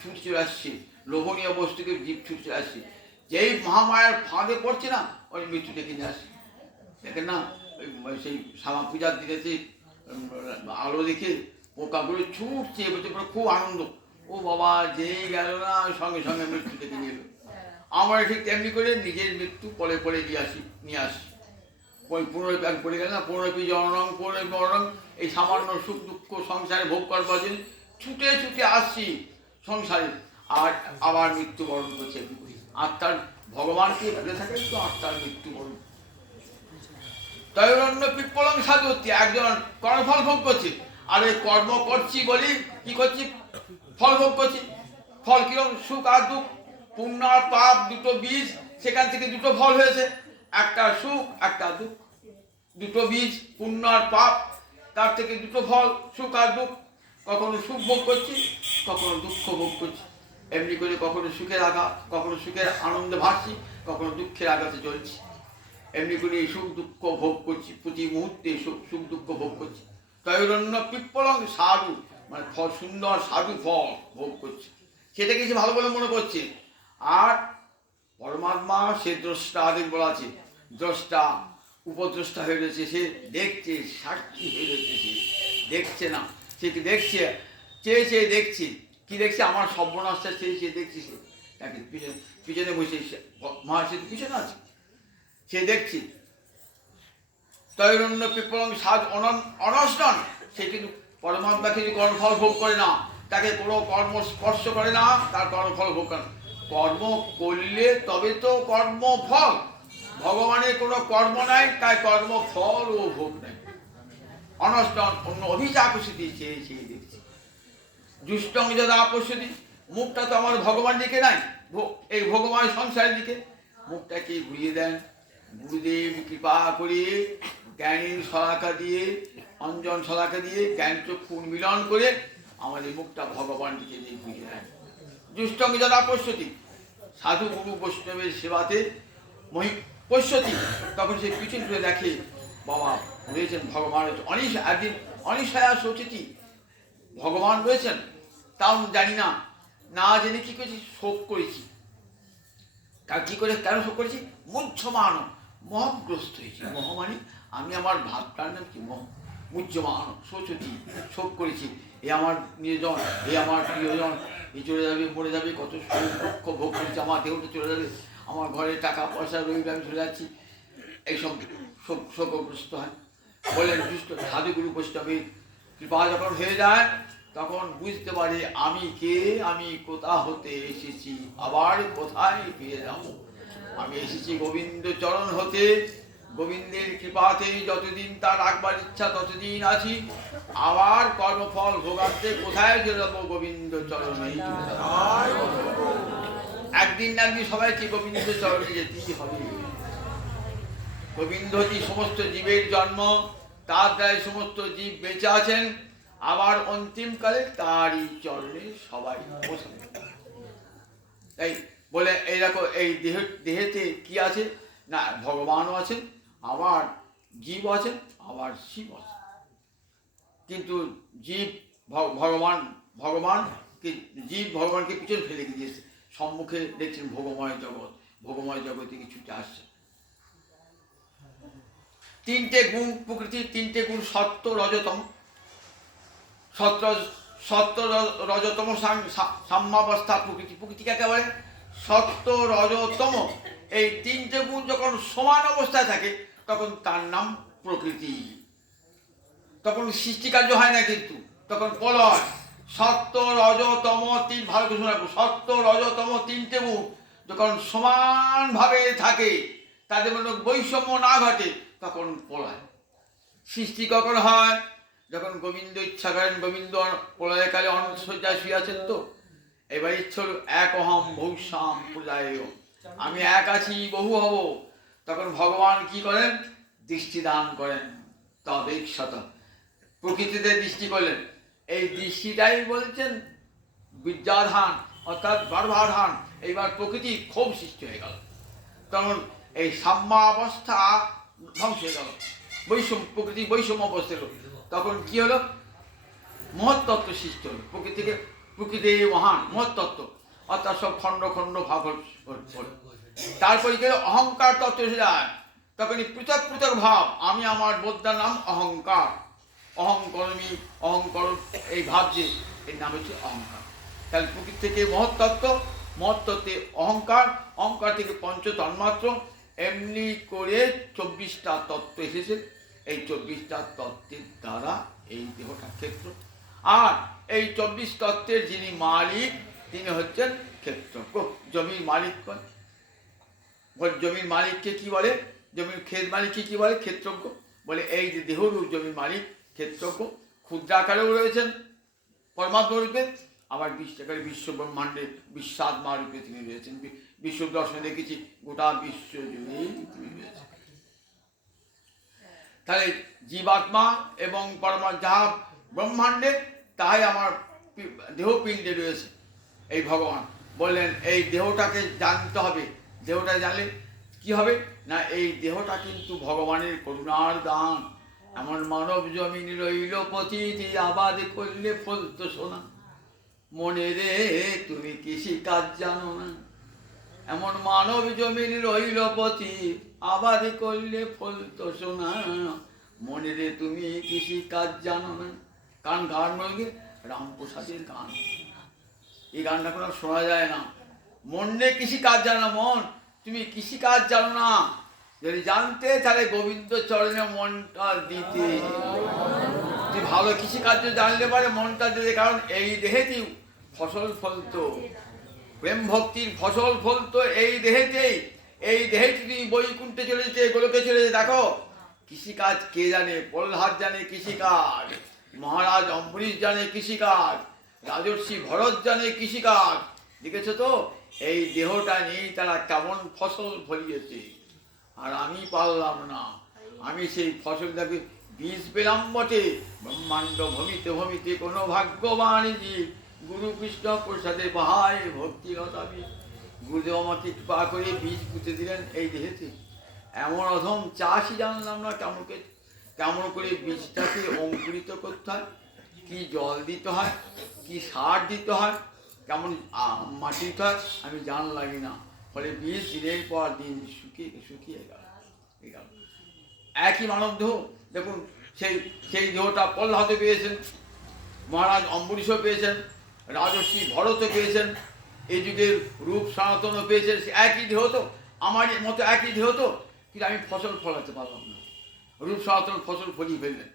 ছুটে চলে আসছে লোভনীয় বস্তুকে, জীব ছুটে চলে আসছে। যেই মহামায়ার ফাঁদে পড়ছে না, ওই মৃত্যু ডেকে নিয়ে আসে। দেখেন না, ওই সেই শ্যামা পূজার দিনেতে আলো দেখে পোকাগুলো ছুটছে, বলছে খুব আনন্দ, ও বাবা যেই গেল না সঙ্গে সঙ্গে মৃত্যু ডেকে নিয়ে এলো। আমরা ঠিক তেমনি করে নিজের মৃত্যু পরে পরে নিয়ে আসি। ওই পুনরপি পড়ে গেল না, পুনরপি জনরং পুনরপি মরণ, এই সামান্য সুখ দুঃখ সংসারে ভোগ করবার জন্য ছুটে ছুটে আসছি সংসারে, আর আবার মৃত্যুবরণ করছে। আত্মার ভগবানকে ভুলে থাকে তো আত্মার মৃত্যুবরণ। তৈরন্য পিপ্পলং সাধুতি, একজন কর্মফল ভোগ করছে, আর এই কর্ম করছি বলি কি করছি, ফল ভোগ করছি। ফল কিরকম, সুখ আর দুঃখ, পুণ্য আর পাপ, দুটো বীজ, সেখান থেকে দুটো ফল হয়েছে, একটা সুখ একটা দুঃখ। দুটো বীজ পুণ্য আর পাপ, তার থেকে দুটো ফল সুখ আর দুঃখ। কখনো সুখ ভোগ করছি, কখনো দুঃখ ভোগ করছি। এমনি করে কখনো সুখের আঘাত, কখনো সুখের আনন্দে ভাসছি, কখনো দুঃখের আঘাতে চলছি। এমনি করে সুখ দুঃখ ভোগ করছি, প্রতি মুহূর্তে সুখ দুঃখ ভোগ করছি। তৈরন্য পিপ্পলং সাধু, মানে ফল সুন্দর সাধু ফল ভোগ করছে, সেটাকে সে ভালো বলে মনে করছে। আর পরমাত্মা সে দ্রষ্টা, আদিক বলা আছে, দ্রষ্টা উপদ্রষ্টা হয়ে রয়েছে, সে দেখছে, সাক্ষী হয়ে রয়েছে, সে দেখছে না, সে কি দেখছে, চেয়ে দেখছে, কি দেখছে, আমার সর্বনাশটা চেয়ে দেখছে, সে তাকে পিছনে বসে মহাশয় পিছনে আছে, সে দেখছে। তৈরন্য পিপ্পলং সাধ অনশন, সে কিন্তু পরমাত্মা কিন্তু কর্মফল ভোগ করে না, তাকে কোনো কর্ম স্পর্শ করে না, তার কর্মফল ভোগ করে। কর্ম করলে তবে তো কর্মফল, ভগবানের কোনো কর্ম নাই, তাই কর্মফল ও ভোগ নাই। অনষ্টন অন্য অভিচাপসিতি, চেয়ে দেখছি। দুষ্টং যদা আপসতি, মুখটা তো আমার ভগবান দিকে নাই, এই ভগবান সংসারের দিকে মুখটাকে ঘুরিয়ে দেন। গুরুদেব কৃপা করে জ্ঞানীর শলাকা দিয়ে, অঞ্জন শলাকা দিয়ে জ্ঞান চক্ষু উন্মিলন করে আমাদের মুখটা ভগবানকে নিয়ে বুঝে নেয়। দুষ্টং যারা পশ্যতি, সাধু গুরু বৈষ্ণবের সেবাতে পশ্যতি, তখন সে পিছন ফিরে দেখে বাবা রয়েছেন, ভগবান রয়েছেন। একদিন অনিশয়া শোচতি, ভগবান রয়েছেন, তাও জানি না, না জেনে কি করেছি, শোক করেছি। কার কি করে কেন শোক করেছি? মুহ্যমান, মোহগ্রস্ত হয়েছি। মোহ মানে আমি আমার ভাবটার নাম কি? মোহ। মুহ্যমান শোচতি, শোক করেছি। এ আমার নির্জন, এ আমার প্রিয়জন, এ চলে যাবে, মরে যাবে, কত সুখ দুঃখ ভোগ করেছে, আমার দেহটা চলে যাবে, আমার ঘরে টাকা পয়সা রইবে, আমি চলে যাচ্ছি, এইসব শোকগ্রস্ত হয়। বললেন দুষ্ট সাধুগুরু বৈষ্ণবের কৃপা যখন হয়ে যায়, তখন বুঝতে পারে আমি কে, আমি কোথা হতে এসেছি, আবার কোথায় ফিরে যাব। আমি এসেছি গোবিন্দ চরণ হতে, গোবিন্দের কৃপাতে যতদিন তার রাখবার ইচ্ছা ততদিন আছি, আবার কর্মফল ভোগান্তে কোথায় চলে যাবো? গোবিন্দ চরণে। একদিন না একদিন সবাইকে গোবিন্দ চরণে যেতেই হবে। গোবিন্দজি সমস্ত জীবের জন্ম, তার দ্বারা সমস্ত জীব বেঁচে আছেন, আবার অন্তিমকালে তারই চরণে সবাই বসে। তাই বলে এই দেখো, এই দেহেতে কি আছে না? ভগবানও আছেন, আবার জীব আছেন, আবার শিব আছেন। কিন্তু জীব জীব ভগবানকে পিছনে ফেলে দিয়েছে, সম্মুখে দেখছেন ভোগময় জগৎ, ভোগময় জগতে কিছু আসছে। তিনটে গুণ প্রকৃতির, তিনটে গুণ সত্য রজতম, সত্য রজতম সাম্যাবস্থা প্রকৃতি। প্রকৃতিকে একেবারে সত্য রজতম, এই তিনটে গুণ যখন সমান অবস্থায় থাকে তখন তার নাম প্রকৃতি। তখন সৃষ্টিকার্য হয় না, কিন্তু তখন প্রলয়। সত্য রজতম তিন, ভালো করে শোনা, সত্য রজতম তিনটে গুণ যখন সমানভাবে থাকে, তাদের মধ্যে বৈষম্য না ঘটে, তখন প্রলয়। সৃষ্টি কখন হয়? যখন গোবিন্দ ইচ্ছা করেন। গোবিন্দ প্রলয়কালে অনন্তশয্যায় শুয়ে তো, এবার ইচ্ছা হল এক অহম বহুশ্যাম পূজায়, আমি এক আছি, বহু হব। তখন ভগবান কি করেন? দৃষ্টি দান করেন। তদেক্ষত প্রকৃতিতে দৃষ্টি করলেন। এই দৃষ্টিটাই বলছেন বিদ্যাধান, অর্থাৎ গর্ভাধান। এইবার প্রকৃতি ক্ষোভ সৃষ্টি হয়ে গেল, তখন এই সাম্যাবস্থা ধ্বংস হয়ে গেল, প্রকৃতি বৈষম্য অবস্থা হলো। তখন কি হলো? মহত্তত্ত্ব সৃষ্টি হলো। প্রকৃতি মহান মহত্তত্ত্ব, অর্থাৎ সব খণ্ড খণ্ড ভাগ হল। তারপরে গেলে অহংকার তত্ত্ব এসে যায়। তখনই পৃথক পৃথক ভাব, আমি আমার বোদ্ধার নাম অহংকার। অহংকর্মী, অহংকর, এই ভাব যে, এর নাম হচ্ছে অহংকার। তাহলে প্রকৃতি থেকে মহত্তত্ত্ব, মহত্তত্ত্বে অহংকার, অহংকার থেকে পঞ্চ তন্মাত্র, এমনি করে 24টা তত্ত্ব এসেছে। এই 24টা তত্ত্বের দ্বারা এই দেহটা ক্ষেত্র। আর এই 24 তত্ত্বের যিনি মালিক, তিনি হচ্ছেন ক্ষেত্রজ্ঞ। জমির মালিক জমির মালিককে কি বলে? জমির ক্ষেত মালিককে কি বলে? ক্ষেত্রজ্ঞ বলে। এই যে দেহরূপ জমির মালিক ক্ষেত্রজ্ঞ, ক্ষুদ্রাকারেও রয়েছেন পরমাত্মা রূপে, আবার বিশ্ব ব্রহ্মাণ্ডের বিশ্বাত্মা রূপে তিনি রয়েছেন। বিশ্ব দর্শনে দেখেছি গোটা বিশ্ব জুড়েই তিনি রয়েছেন। তাহলে জীবাত্মা এবং পরমাত্মা যাহা ব্রহ্মাণ্ডে, তাই আমার দেহপিণ্ডে রয়েছে এই ভগবান। বললেন এই দেহটাকে জানতে হবে। দেহটা জানলে কি হবে না? এই দেহটা কিন্তু ভগবানের করুণার দান। এমন মানব জমিন রইল পতিতি, আবাদ করলে ফলতো সোনা, মনে রে তুমি কৃষি কাজ জানো না। এমন মানব জমিন রইল পতি, আবাদ করলে ফলতো সোনা, মনে রে তুমি কৃষি কাজ জানো না। গান নয়, রামপ্রসাদের গান। এই গানটা কোনো শোনা যায় না। মনে কৃষি কাজ জানো, মন তুমি কৃষি কাজ জানো না। যদি জানতে, তাহলে গোবিন্দ চরণে মনটা দিতে। তুই ভালো কৃষিকার্য জানলে পারে মনটা দিতে। কারণ এই দেহেতেই ফসল ফলতো, প্রেম ভক্তির ফসল ফলতো এই দেহেতেই। এই দেহেতে তুমি বৈকুণ্ঠে চলে যেতে, গোলকে চলে যেতে। দেখো কৃষিকাজ কে জানে? প্রহ্লাদ জানে কৃষিকাজ, মহারাজ অম্বরীশ জানে কৃষিকাজ, রাজর্ষি ভরত জানে কৃষিকাজ। দেখেছ তো এই দেহটা নিয়েই তারা কেমন ফসল ফলিয়েছে। আর আমি পারলাম না, আমি সেই ফসলটাকে বীজ পেলাম বটে, ব্রহ্মাণ্ড ভমিতে ভমিতে কোনো ভাগ্যবান জীব, গুরু কৃষ্ণ প্রসাদে পাহায় ভক্তি লতাবি। গুরুদেব আমাকে কৃপা করে বীজ পুঁতে দিলেন এই দেহেতে। এমন অধম চাষই জানলাম না কেমন করে বীজটাকে অঙ্কুরিত করতে হয়, কি জল দিতে হয়, কি সার দিতে হয়, কেমন মাটি দিতে হয়, আমি জানলামই না। ফলে বীজ দিনের পর দিন শুকিয়ে গেল। একই মানব দেহ, দেখুন সেই দেহটা প্রহ্লাদও পেয়েছেন, মহারাজ অম্বরীশও পেয়েছেন, রাজর্ষি ভরতও পেয়েছেন, এই যুগের রূপ সনাতনও পেয়েছেন। একই দেহ তো, আমার মতো একই দেহ তো, কিন্তু আমি ফসল ফলাতে পারলাম না। রূপ সনাতন ফসল ফলিয়ে ফেললেন,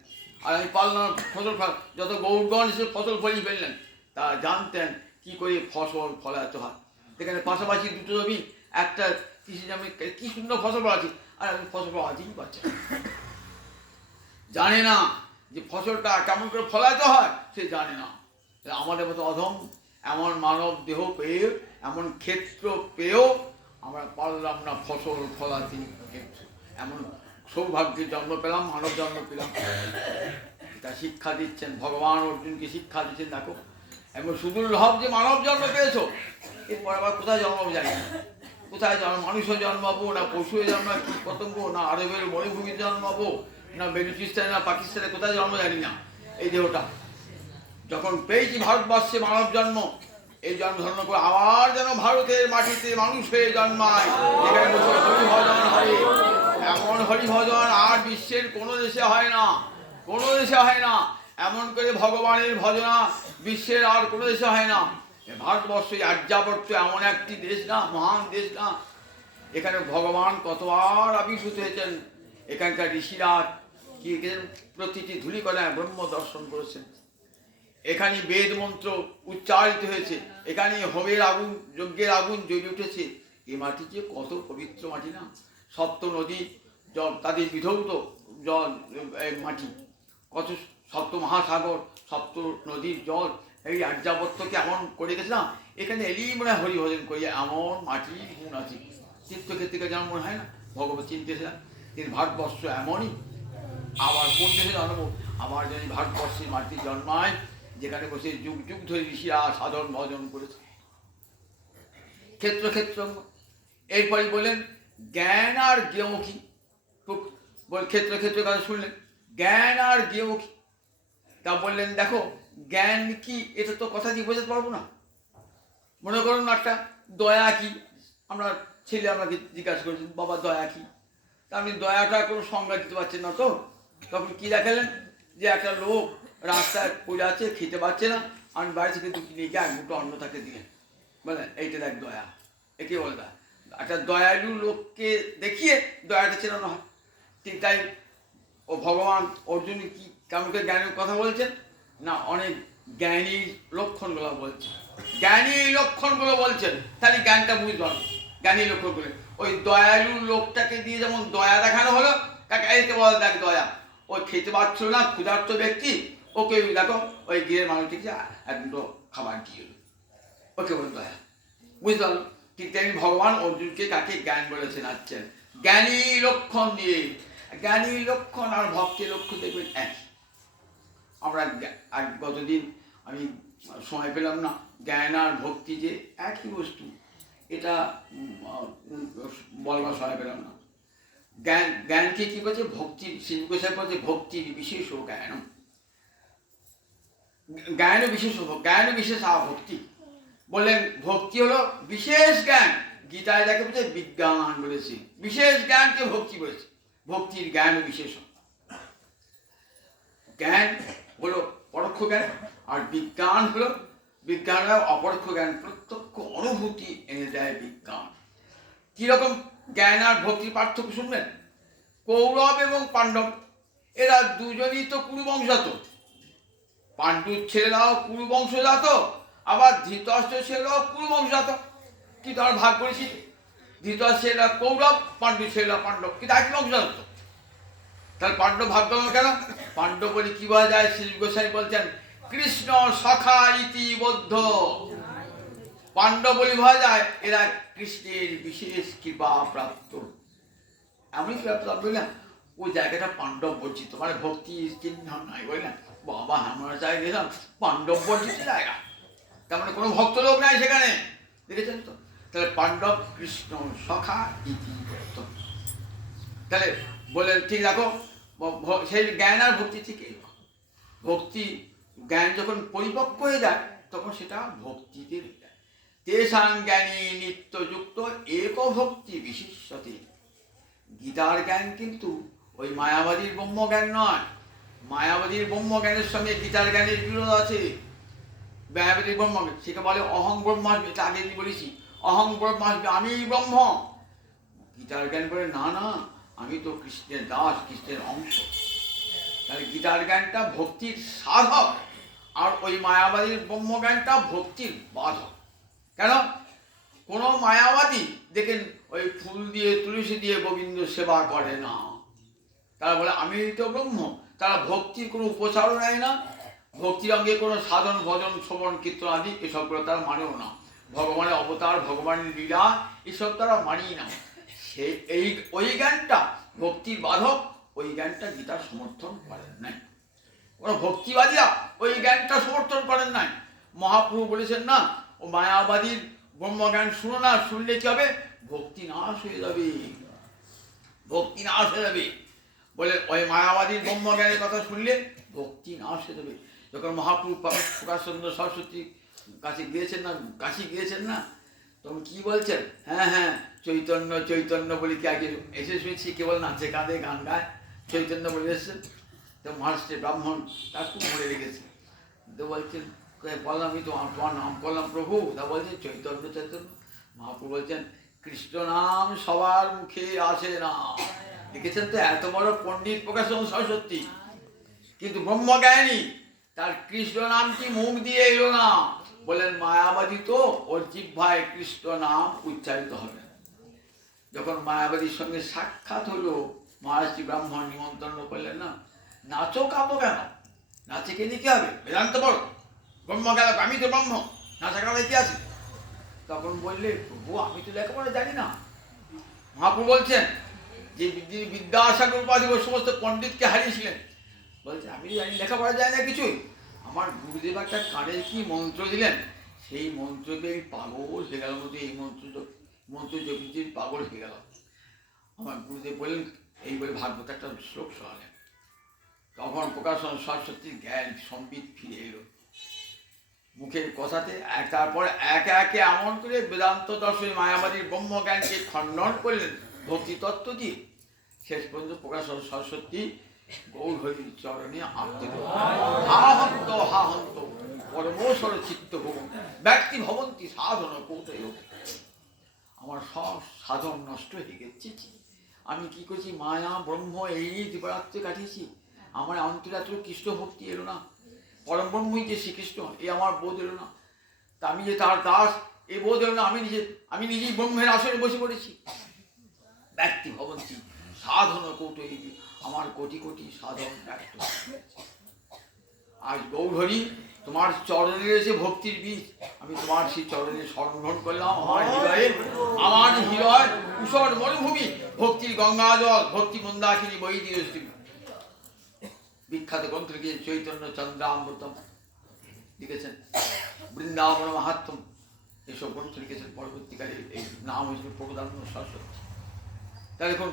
আর আমি পারলাম ফসল যত গৌরগণ এসে ফসল ফলিয়ে ফেললেন, তারা জানতেন কি করে ফসল ফলাতে হয়। এখানে পাশাপাশি দুটো জমি, একটা কৃষি জমি, কি সুন্দর ফসল ফলাচ্ছি, আর আমি ফসল ফলাতেই পারছি না। জানে না যে ফসলটা কেমন করে ফলাতে হয়, সে জানে না। আমাদের মতো অধম এমন মানব দেহ পেয়ে, এমন ক্ষেত্র পেয়েও আমরা পারলাম না ফসল ফলাতে। এমন সৌভাগ্যের জন্ম পেলাম, মানব জন্ম পেলাম। এটা শিক্ষা দিচ্ছেন ভগবান অর্জুনকে, শিক্ষা দিচ্ছেন দেখো এমন সুদুর্লভ যে মানব জন্ম পেয়েছো, এরপর আবার কোথায় জন্মাবো জানি না। কোথায় মানুষও জন্মাবো, না পশু জন্ম, কি পতঙ্গ, না আরবের মরুভূমিতে জন্মাবো, না বেলুচিস্তানে, না পাকিস্তানে, কোথায় জন্ম জানি না। এই দেহটা যখন পেয়েছি ভারতবর্ষে মানব জন্ম, এই জন্ম ধারণ করে আবার যেন ভারতের মাটিতে মানুষ হয়ে জন্মায়, যেখানে হরিভজন হয়। এমন হরিভজন আর বিশ্বের কোনো দেশে হয় না, কোনো দেশে হয় না। এমন করে ভগবানের ভজনা বিশ্বের আর কোনো দেশে হয় না। ভারতবর্ষ আর্যাবর্ত এমন একটি দেশ না, মহান দেশ না, এখানে ভগবান কতবার আবির্ভূত হয়েছেন। এখানকার ঋষিরা কি প্রতিটি ধূলিকণায় ব্রহ্ম দর্শন করেছেন। এখানে বেদ মন্ত্র উচ্চারিত হয়েছে, এখানে হোমের আগুন, যজ্ঞের আগুন জ্বলে উঠেছে। এই মাটি যে কত পবিত্র মাটি না, সপ্ত নদী জল, তাদের বিধৌত জল মাটি, কত সপ্ত মহাসাগর, সপ্ত নদীর জল, এই আর্যাবর্তকে এমন করে গেছে না। এখানে এলেই মনে হয় হরিভজন করি, এমন মাটি গুণ আছে। তীর্থক্ষেত্রে যেমন মনে হয় না ভগবত চিনতে এসেছিলাম, কিন্তু ভারতবর্ষ এমনই। আবার কোন দেশে জন্ম, আবার যদি ভারতবর্ষের মাটিতে জন্মায়, যেখানে বসে যুগ যুগ ধরে ঋষিরা সাধন ভজন করেছে। ক্ষেত্র ক্ষেত্র এরপরে বললেন জ্ঞান আর জ্ঞেয় কি। ক্ষেত্র ক্ষেত্র কথা শুনলেন, জ্ঞান আর জ্ঞেয় কি। তা বললেন দেখো জ্ঞান কি, এটা তো কথা দিয়ে বোঝাতে পারবো না। মনে করুন একটা দয়া কি, আমরা ছেলে আমাকে জিজ্ঞাসা করেছেন বাবা দয়া কি, তা আপনি দয়াটা কোনো সংজ্ঞা দিতে পারছেন না। তো তখন কি দেখালেন, যে একটা লোক রাস্তায় পড়ে আছে, খেতে পাচ্ছে না, আমি বাড়ি থেকে দুটি নিয়ে গিয়ে এক মুঠো অন্ন তাকে দিলেন, বলেন এইটা দেখ দয়া। একে বলে দয়া। একটা দয়ালু লোককে দেখিয়ে দয়াটা চেনানো হয়। ঠিক তাই ও ভগবান অর্জুন কি কেমন করে জ্ঞানের কথা বলছেন না, অনেক জ্ঞানীর লক্ষণগুলো বলছেন, জ্ঞানীর লক্ষণগুলো বলছেন। তাহলে জ্ঞানটা বুঝলাম, জ্ঞানী লক্ষণগুলো ওই দয়ালু লোকটাকে দিয়ে যেমন দয়া দেখানো হলো, তাকে একে বলে দেখ দয়া। ওই খেতে পারছিল না ক্ষুধার্ত ব্যক্তি, ওকে দেখো ওই গিয়ে মানুষটিকে এক দুটো খাবার দিয়ে ওকে বলে দয়া, বুঝতে পারলো। ঠিক তেমনি ভগবান অর্জুনকে কাকে জ্ঞান বলেছেন আছেন, জ্ঞানী লক্ষণ দিয়ে। জ্ঞানী লক্ষণ আর ভক্তির লক্ষণ দেখবেন একই। আমরা গতদিন আমি সময় পেলাম না, জ্ঞান আর ভক্তি যে একই বস্তু, এটা বলবার সময় পেলাম না। জ্ঞানকে কি করছে, ভক্তির শিব গোসাই করছে ভক্তির বিশেষ জ্ঞান, জ্ঞান বিশেষ, জ্ঞান বিশেষ ভক্তি। বললেন ভক্তি হলো বিশেষ জ্ঞান। গীতায় যাকে বলছে বিজ্ঞান বলেছে, বিশেষ জ্ঞানকে ভক্তি বলেছে। ভক্তির জ্ঞান বিশেষ। জ্ঞান হলো পরোক্ষ জ্ঞান, আর বিজ্ঞান হলো অপরোক্ষ জ্ঞান, প্রত্যক্ষ অনুভূতি এনে দেয় বিজ্ঞান। কিরকম জ্ঞান আর ভক্তির পার্থক্য শুনবেন। কৌরব এবং পাণ্ডব এরা দুজনই তো কুরুবংশজাত। পাণ্ডুর ছেলেরাও কুরুবংশজাত, আবার ধৃতরাষ্ট্রের ছেলেরাও কুরুবংশজাত। কিন্তু আমরা ভাগ করেছি, ধৃতরাষ্ট্রের ছেলেরা কৌরব, পাণ্ডুর ছেলেরা পাণ্ডব, কিন্তু একই বংশজাত। তাহলে পাণ্ডব ভাগ করলাম কেন? পাণ্ডব বলে কি বলা যায়, শ্রী গোসাই বলছেন কৃষ্ণ সখা ইতি বদ্ধ। পাণ্ডব বলে বলা যায় এরা কৃষ্ণের বিশেষ কৃপা প্রাপ্ত। এমনই প্রাপ্ত না, ওই জায়গাটা পাণ্ডব বর্জিত, মানে ভক্তি চিহ্ন নাই, বুঝলেন? বাবা আমরা চাই গেলাম পাণ্ডব বর্জিত জায়গা, তার মানে কোনো ভক্ত লোক নাই সেখানে, দেখেছেন তো? তাহলে পাণ্ডব কৃষ্ণ সখা ইতি। তাহলে বলে ঠিক রাখো, সেই জ্ঞান আর ভক্তি ঠিক এই ভক্তি জ্ঞান যখন পরিপক্ক হয়ে যায় তখন সেটা ভক্তিতে হয়ে যায়। তেষাং জ্ঞানী নিত্যযুক্ত এক ভক্তি বিশিষ্যতে। গীতার জ্ঞান কিন্তু ওই মায়াবাদীর ব্রহ্মজ্ঞান নয়। মায়াবাদীর ব্রহ্মজ্ঞানের সঙ্গে গীতার জ্ঞানের বিরোধ আছে। মায়াবাদীর ব্রহ্মজ্ঞান সেটা বলে অহং ব্রহ্মাস্মি, এটা আগে বলেছি, অহং ব্রহ্মাস্মি, আমি ব্রহ্ম। গীতার জ্ঞান বলে না না, আমি তো কৃষ্ণের দাস, কৃষ্ণের অংশ। তাহলে গীতার জ্ঞানটা ভক্তির সাধক, আর ওই মায়াবাদীর ব্রহ্মজ্ঞানটা ভক্তির বাধক। কেন? কোনো মায়াবাদী দেখেন ওই ফুল দিয়ে তুলসী দিয়ে গোবিন্দ সেবা করে না, তারা বলে আমি তো ব্রহ্ম। তারা ভক্তির কোনো উপচারও নেয় না, ভক্তির অঙ্গে কোনো সাধন ভজন শ্রবণ কীর্তন আদি এসবগুলো তারা মানেও না। ভগবানের অবতার, ভগবানের লীলা এসব তারা মানিয়ে না। সেই ওই জ্ঞানটা ভক্তির বাধক, ওই জ্ঞানটা গীতার সমর্থন করেন নাই। কোনো ভক্তিবাদীরা ওই জ্ঞানটা সমর্থন করেন নাই। মহাপ্রভু বলেছেন না, ও মায়াবাদীর ব্রহ্মজ্ঞান শুনো না, শুনলে কি হবে? ভক্তি নাশ হয়ে যাবে, ভক্তি নাশ হয়ে যাবে। বলে ওই মায়াবাদীর ব্রহ্মজ্ঞানের কথা শুনলে ভক্তি নাশ হয়ে যাবে। যখন মহাপ্রভু প্রকাশচন্দ্র সরস্বতী কাছে গিয়েছেন না, কাশি গিয়েছেন না, তখন কি বলছেন? হ্যাঁ হ্যাঁ, চৈতন্য চৈতন্য বলি কি আগে এসে শুনেছি, কেবল নাচে কাঁদে গান গায়, চৈতন্য বলে এসেছেন। তো মহারাষ্ট্রের ব্রাহ্মণ তার খুব মনে লেগেছে, তো বলছেন বললাম আমি তোমার নাম করলাম প্রভু, তা বলছেন চৈতন্য চৈতন্য। মহাপ্রভু বলছেন কৃষ্ণ নাম সবার মুখে আসে না। দেখেছেন তো, এত বড় পণ্ডিত প্রকাশচন্দ্র সরস্বতী, কিন্তু ব্রহ্মজ্ঞানী, তার কৃষ্ণ নামটি মুখ দিয়ে এলো না। বলেন মায়াবাদী তো ওর জিহ্বায় কৃষ্ণ নাম উচ্চারিত হবে। যখন মায়াবাদীর সঙ্গে সাক্ষাৎ হলো, মহারাষ্ট্রী ব্রাহ্মণ নিমন্ত্রণ করলেন না, নাচো কাঁদো কেন? নাচে কে কি হবে? বেদান্ত বড় ব্রহ্ম গেল, আমি তো ব্রহ্ম, নাচা কাঁদা কি আছে? তখন বললে প্রভু আমি তো লেখাপড়া জানি না। মহাপ্রভু বলছেন যে বিদ্যাসাগর উপাধি ওই সমস্ত পণ্ডিতকে হারিয়েছিলেন, বলছে আমি জানি লেখাপড়া যায় না কিছুই। আমার গুরুদেব একটা কানে কি মন্ত্র দিলেন, সেই মন্ত্রকে আমি পাগল হয়ে গেল, মধ্যে এই মন্ত্র জপিতে পাগল হয়ে গেল। আমার গুরুদেব বললেন, এই বলে ভাগবত একটা শ্লোক শোনালেন। তখন প্রকাশচন্দ্র সরস্বতীর জ্ঞান সম্বিত ফিরে এলো মুখের কথাতে। তারপর একে একে এমন করে বেদান্ত দর্শন মায়াবাদীর ব্রহ্মজ্ঞানকে খণ্ডন করলেন ভক্তিতত্ত্ব দিয়ে। শেষ পর্যন্ত প্রকাশচন্দ্র সরস্বতী গৌরহরির চরণে আত্মীয় হাহন্ত হাহন্ত পরমেশ্বর চিত্ত ভবন ব্যক্তি ভবন্তি সাধন কৌতয়। আমার সব সাধন নষ্ট হয়ে গেছে, আমি কি করছি? মায়া ব্রহ্ম এই দিবারাত্রে কাটিয়েছি, আমার অন্তরাত্র কৃষ্ণ ভক্তি এলো না, পরম ব্রহ্মই যে শ্রীকৃষ্ণ এ আমার বোধ এলো না, তা আমি যে তার দাস এ বোধ এলো না। আমি নিজেই ব্রহ্মের আসনে বসে পড়েছি। ব্যক্তি ভবন্তি সাধন কৌতয়, আমার কোটি কোটি সাধন ব্যক্ত। আজ গৌরহরি তোমার চরণে রয়েছে ভক্তির বীজ, আমি তোমার সেই চরণে স্মরণ গ্রহণ করলাম। আমার হৃদয় কুশল মরুভূমি, ভক্তির গঙ্গা জল, ভক্তি মন্দাকিনী বই দিয়ে বিখ্যাত গ্রন্থ লিখেছেন চৈতন্য চন্দ্রামৃতম লিখেছেন, বৃন্দাবন মাহাত্ম্য এসব গ্রন্থ লিখেছেন। পরবর্তীকালে এই নাম হয়েছিল প্রবোধানন্দ সরস্বতী। তাহলে দেখুন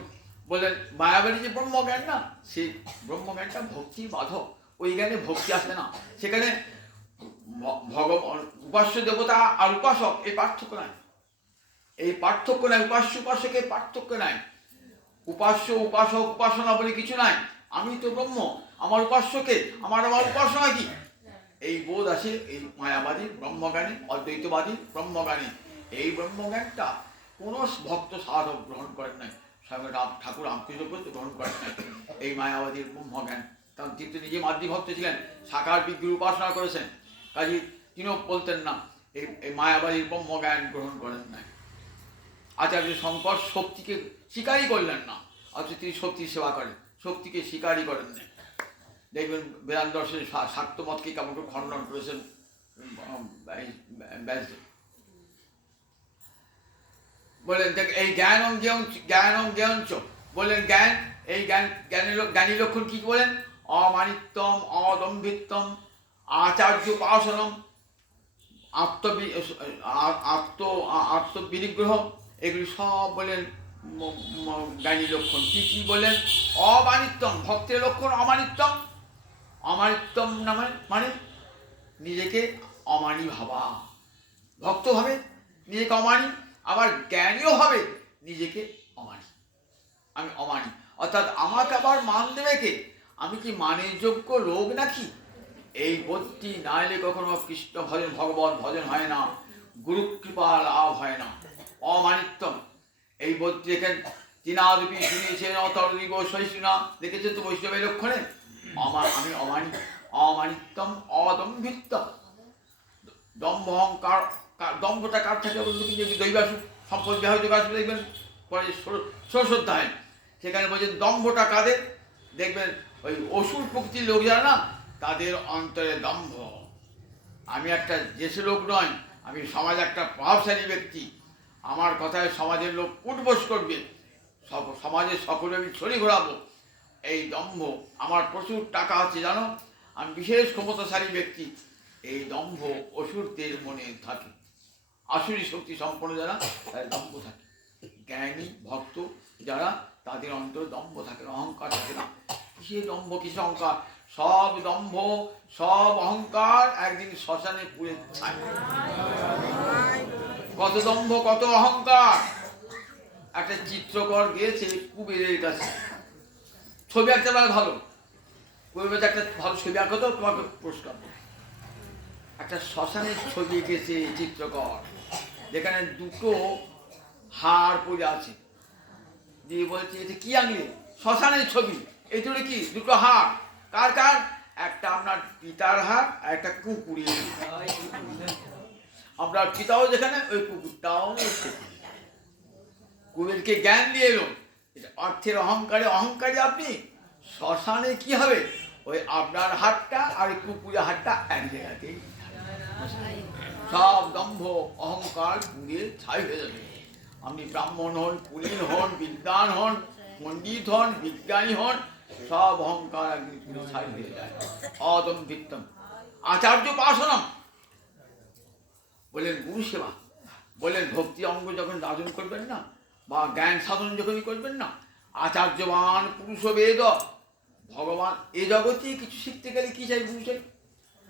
বললেন মায়াবাদী যে ব্রহ্মজ্ঞান না, সেই ব্রহ্মজ্ঞানটা ভক্তির বাধক, ওই জ্ঞানে ভক্তি আসবে না। সেখানে ভগবান উপাস্য দেবতা আর উপাসক এই পার্থক্য নাই, এই পার্থক্য নাই, উপাস্য উপাসকের পার্থক্য নাই। উপাস্য উপাসক উপাসনা বলে কিছু নাই, আমি তো ব্রহ্ম, আমার উপাস্যকে আমার উপাসনা কি, এই বোধ আছে এই মায়াবাদী ব্রহ্মজ্ঞানী, অদ্বৈতবাদী ব্রহ্মজ্ঞানী। এই ব্রহ্মজ্ঞানটা কোনো ভক্ত সাধক গ্রহণ করেন নাই, স্বামী ঠাকুর রামকৃষ্ণ গ্রহণ করেন নাই এই মায়াবাদীর ব্রহ্মজ্ঞান। কারণ তিনি তো নিজে মাতৃভক্ত ছিলেন, সাকার বিগ্রহ উপাসনা করেছেন, কাজে তিনিও বলতেন না এই মায়াবাদীর ব্রহ্মজ্ঞান গ্রহণ করেন নাই। আচার্য শঙ্কর শক্তিকে স্বীকারই করলেন না, অথচ তিনি শক্তির সেবা করেন, শক্তিকে স্বীকারই করেন না। দেখবেন বেদান্ত দর্শনের শাক্ত মতকে কেমন করে খণ্ডন করেছেন ব্যাসদেব। বললেন দেখ এই জ্ঞানম জ্ঞানচ বললেন জ্ঞান এই জ্ঞানী লক্ষণ কি বলেন? অমানিত্যম, অদম্ভিত্বম, আচার্যোপাসনম, আত্মবিনিগ্রহ, এগুলি সব বলেন জ্ঞানী লক্ষণ। কি কি বলেন? অমানিত্যম, ভক্তের লক্ষণ অমানিত্যম। অমানিত্যম না মানে নিজেকে অমানি ভাবা, ভক্ত ভাবে নিজেকে অমানি, আবার জ্ঞানীও ভাবে নিজেকে অমানি। আমি অমানি, অর্থাৎ আমাকে আবার মান দেবে কে? আমি কি মানের যোগ্য লোক নাকি? এই বোধটি না এলে কখনো কৃষ্ণ ভজন, ভগবত ভজন হয় না, গুরু কৃপা লাভ হয় না। অমানিত্যম, এই বোধটি এখানে তিনাদপি শুনিয়েছেন, অতর্দিব সহিষ্ণুনা, দেখেছেন তো বৈষ্ণবের লক্ষণে? আমি অমানি। অমানিত্যম, অদম্ভিত্তম, দম্ভ অহংকার। দম্ভটা কার থাকে বলতে? কিন্তু দৈবাসু সম্পদ বিহার যোগাসু দেখবেন পরে ষোড়শোধ্যায়, সেখানে বলছেন দম্ভটা কাদের? দেখবেন ওই অসুর প্রকৃতির লোক যারা না, তাদের অন্তরে দম্ভ। আমি একটা দেশের লোক নয়, আমি সমাজে একটা প্রভাবশালী ব্যক্তি, আমার কথায় সমাজের লোক উঠবোস করবে, সমাজের সকলে আমি ছড়ি ঘোরাবো, এই দম্ভ। আমার প্রচুর টাকা আছে জানো, আমি বিশেষ ক্ষমতাশালী ব্যক্তি, এই দম্ভ অসুরদের মনে থাকে। আসুরি শক্তি সম্পন্ন যারা, তাদের দম্ভ থাকে। জ্ঞানী ভক্ত যারা, তাদের অন্তরে দম্ভ থাকে না, অহংকার থাকে না। কিসে দম্ভ, কিসে অহংকার? সব দম্ভ, সব অহংকার একদিন শ্মশানে পুড়ে ছাই। কত দম্ভ, কত অহংকার! একটা চিত্রকর গিয়েছে কুবেরের কাছে, ছবি আঁকতে পারে ভালো, কুবের একটা ভালো ছবি আঁকো তো তোমাকে পুরস্কার। একটা শ্মশানের ছবি এঁকেছে চিত্রকর, যেখানে দুটো হাড় পড়ে আছে, দিয়ে বলছে এটা কি আঁকলে? শ্মশানের ছবি, এই দুটো কি? দুটো হাড়। কার কার? একটা আপনার পিতার হাড় আর একটা কুকুরের। আপনার পিতাও যেখানে, ওই কুকুরটাও। কুবেরকে জ্ঞান দিয়ে এলো, অর্থের অহংকারে অহংকারী আপনি, শ্মশানে কি হবে? ওই আপনার হাতটা আর ওই কুকুরের হাতটা এক জায়গাতেই, সব দম্ভ অহংকার পুড়ে ছাই হয়ে যাবে। আপনি ব্রাহ্মণ হন, কুলীন হন, বিদ্বান হন, পণ্ডিত হন, বিজ্ঞানী হন, সব অহংকার একদিন পুড়ে ছাই হয়ে যায়। অদম্ভিত্তম, আচার্যোপাসনম, বললেন গুরু সেবা, বললেন ভক্তি অঙ্গ যখন দার্জন করবেন না, বা জ্ঞান সাধন যখনই করবেন না, আচার্যবান পুরুষ বেদ, ভগবান এ জগতে কিছু শিখতে গেলে কি চাই? গুরু চাই।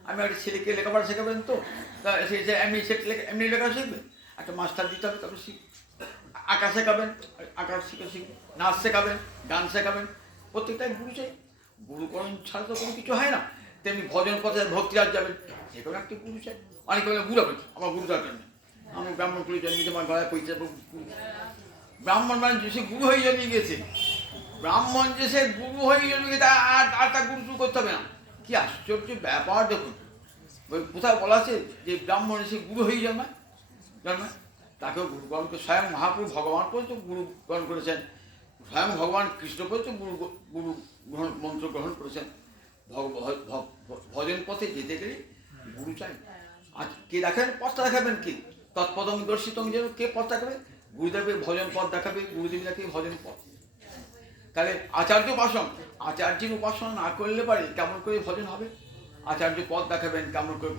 আমি একটা ছেলেকে লেখাপড়া শেখাবেন তো, সে এমনি এমনি লেখা শিখবে? একটা মাস্টার দিতে হবে, তারপরে আঁকা শেখাবেন, আঁকা শিখবে, নাচ শেখাবেন, গান শেখাবেন, প্রত্যেকটাই গুরু চাই। গুরুকরণ ছাড়া তো কোনো কিছু হয় না। তেমনি ভজন পথে ভক্তিরাজ যাবেন, সেখানে একটা গুরু চাই। অনেকে বলে গুরু হবে, আমার গুরু দরকার নেই, আমি ব্রাহ্মণ কুলে জন্মিতে আমার গলায় পয়সা। ব্রাহ্মণ মানে যে সে গুরু হয়ে জন্মিয়ে গেছে, ব্রাহ্মণ যে সে গুরু হয়ে জন্মিয়ে গেছে, আর তার গুরু শুরু করতে হবে না। কি আশ্চর্য ব্যাপার দেখুন, ওই কোথাও বলা আছে যে ব্রাহ্মণ এসে গুরু হয়ে জন্মায়, তাকেও গুরু গ্রহণ করে। স্বয়ং মহাপ্রভু ভগবান পর্যন্ত গুরু গ্রহণ করেছেন, স্বয়ং ভগবান কৃষ্ণ পর্যন্ত গুরু গ্রহণ মন্ত্র গ্রহণ করেছেন। ভজন পথে যেতে গেলে গুরু চাই। আর কে দেখাবেন? পথটা দেখাবেন কি? তৎপদম দর্শিতম, যেন কে পথ দেখাবে? গুরুদেবের ভজন পথ দেখাবে, গুরুদেব দেখাবে ভজন পথ। তাহলে আচার্য উপাসন, আচার্যের উপাসনা না করলে পারে কেমন করে ভজন হবে? আচার্য পথ দেখাবেন, কেমন করে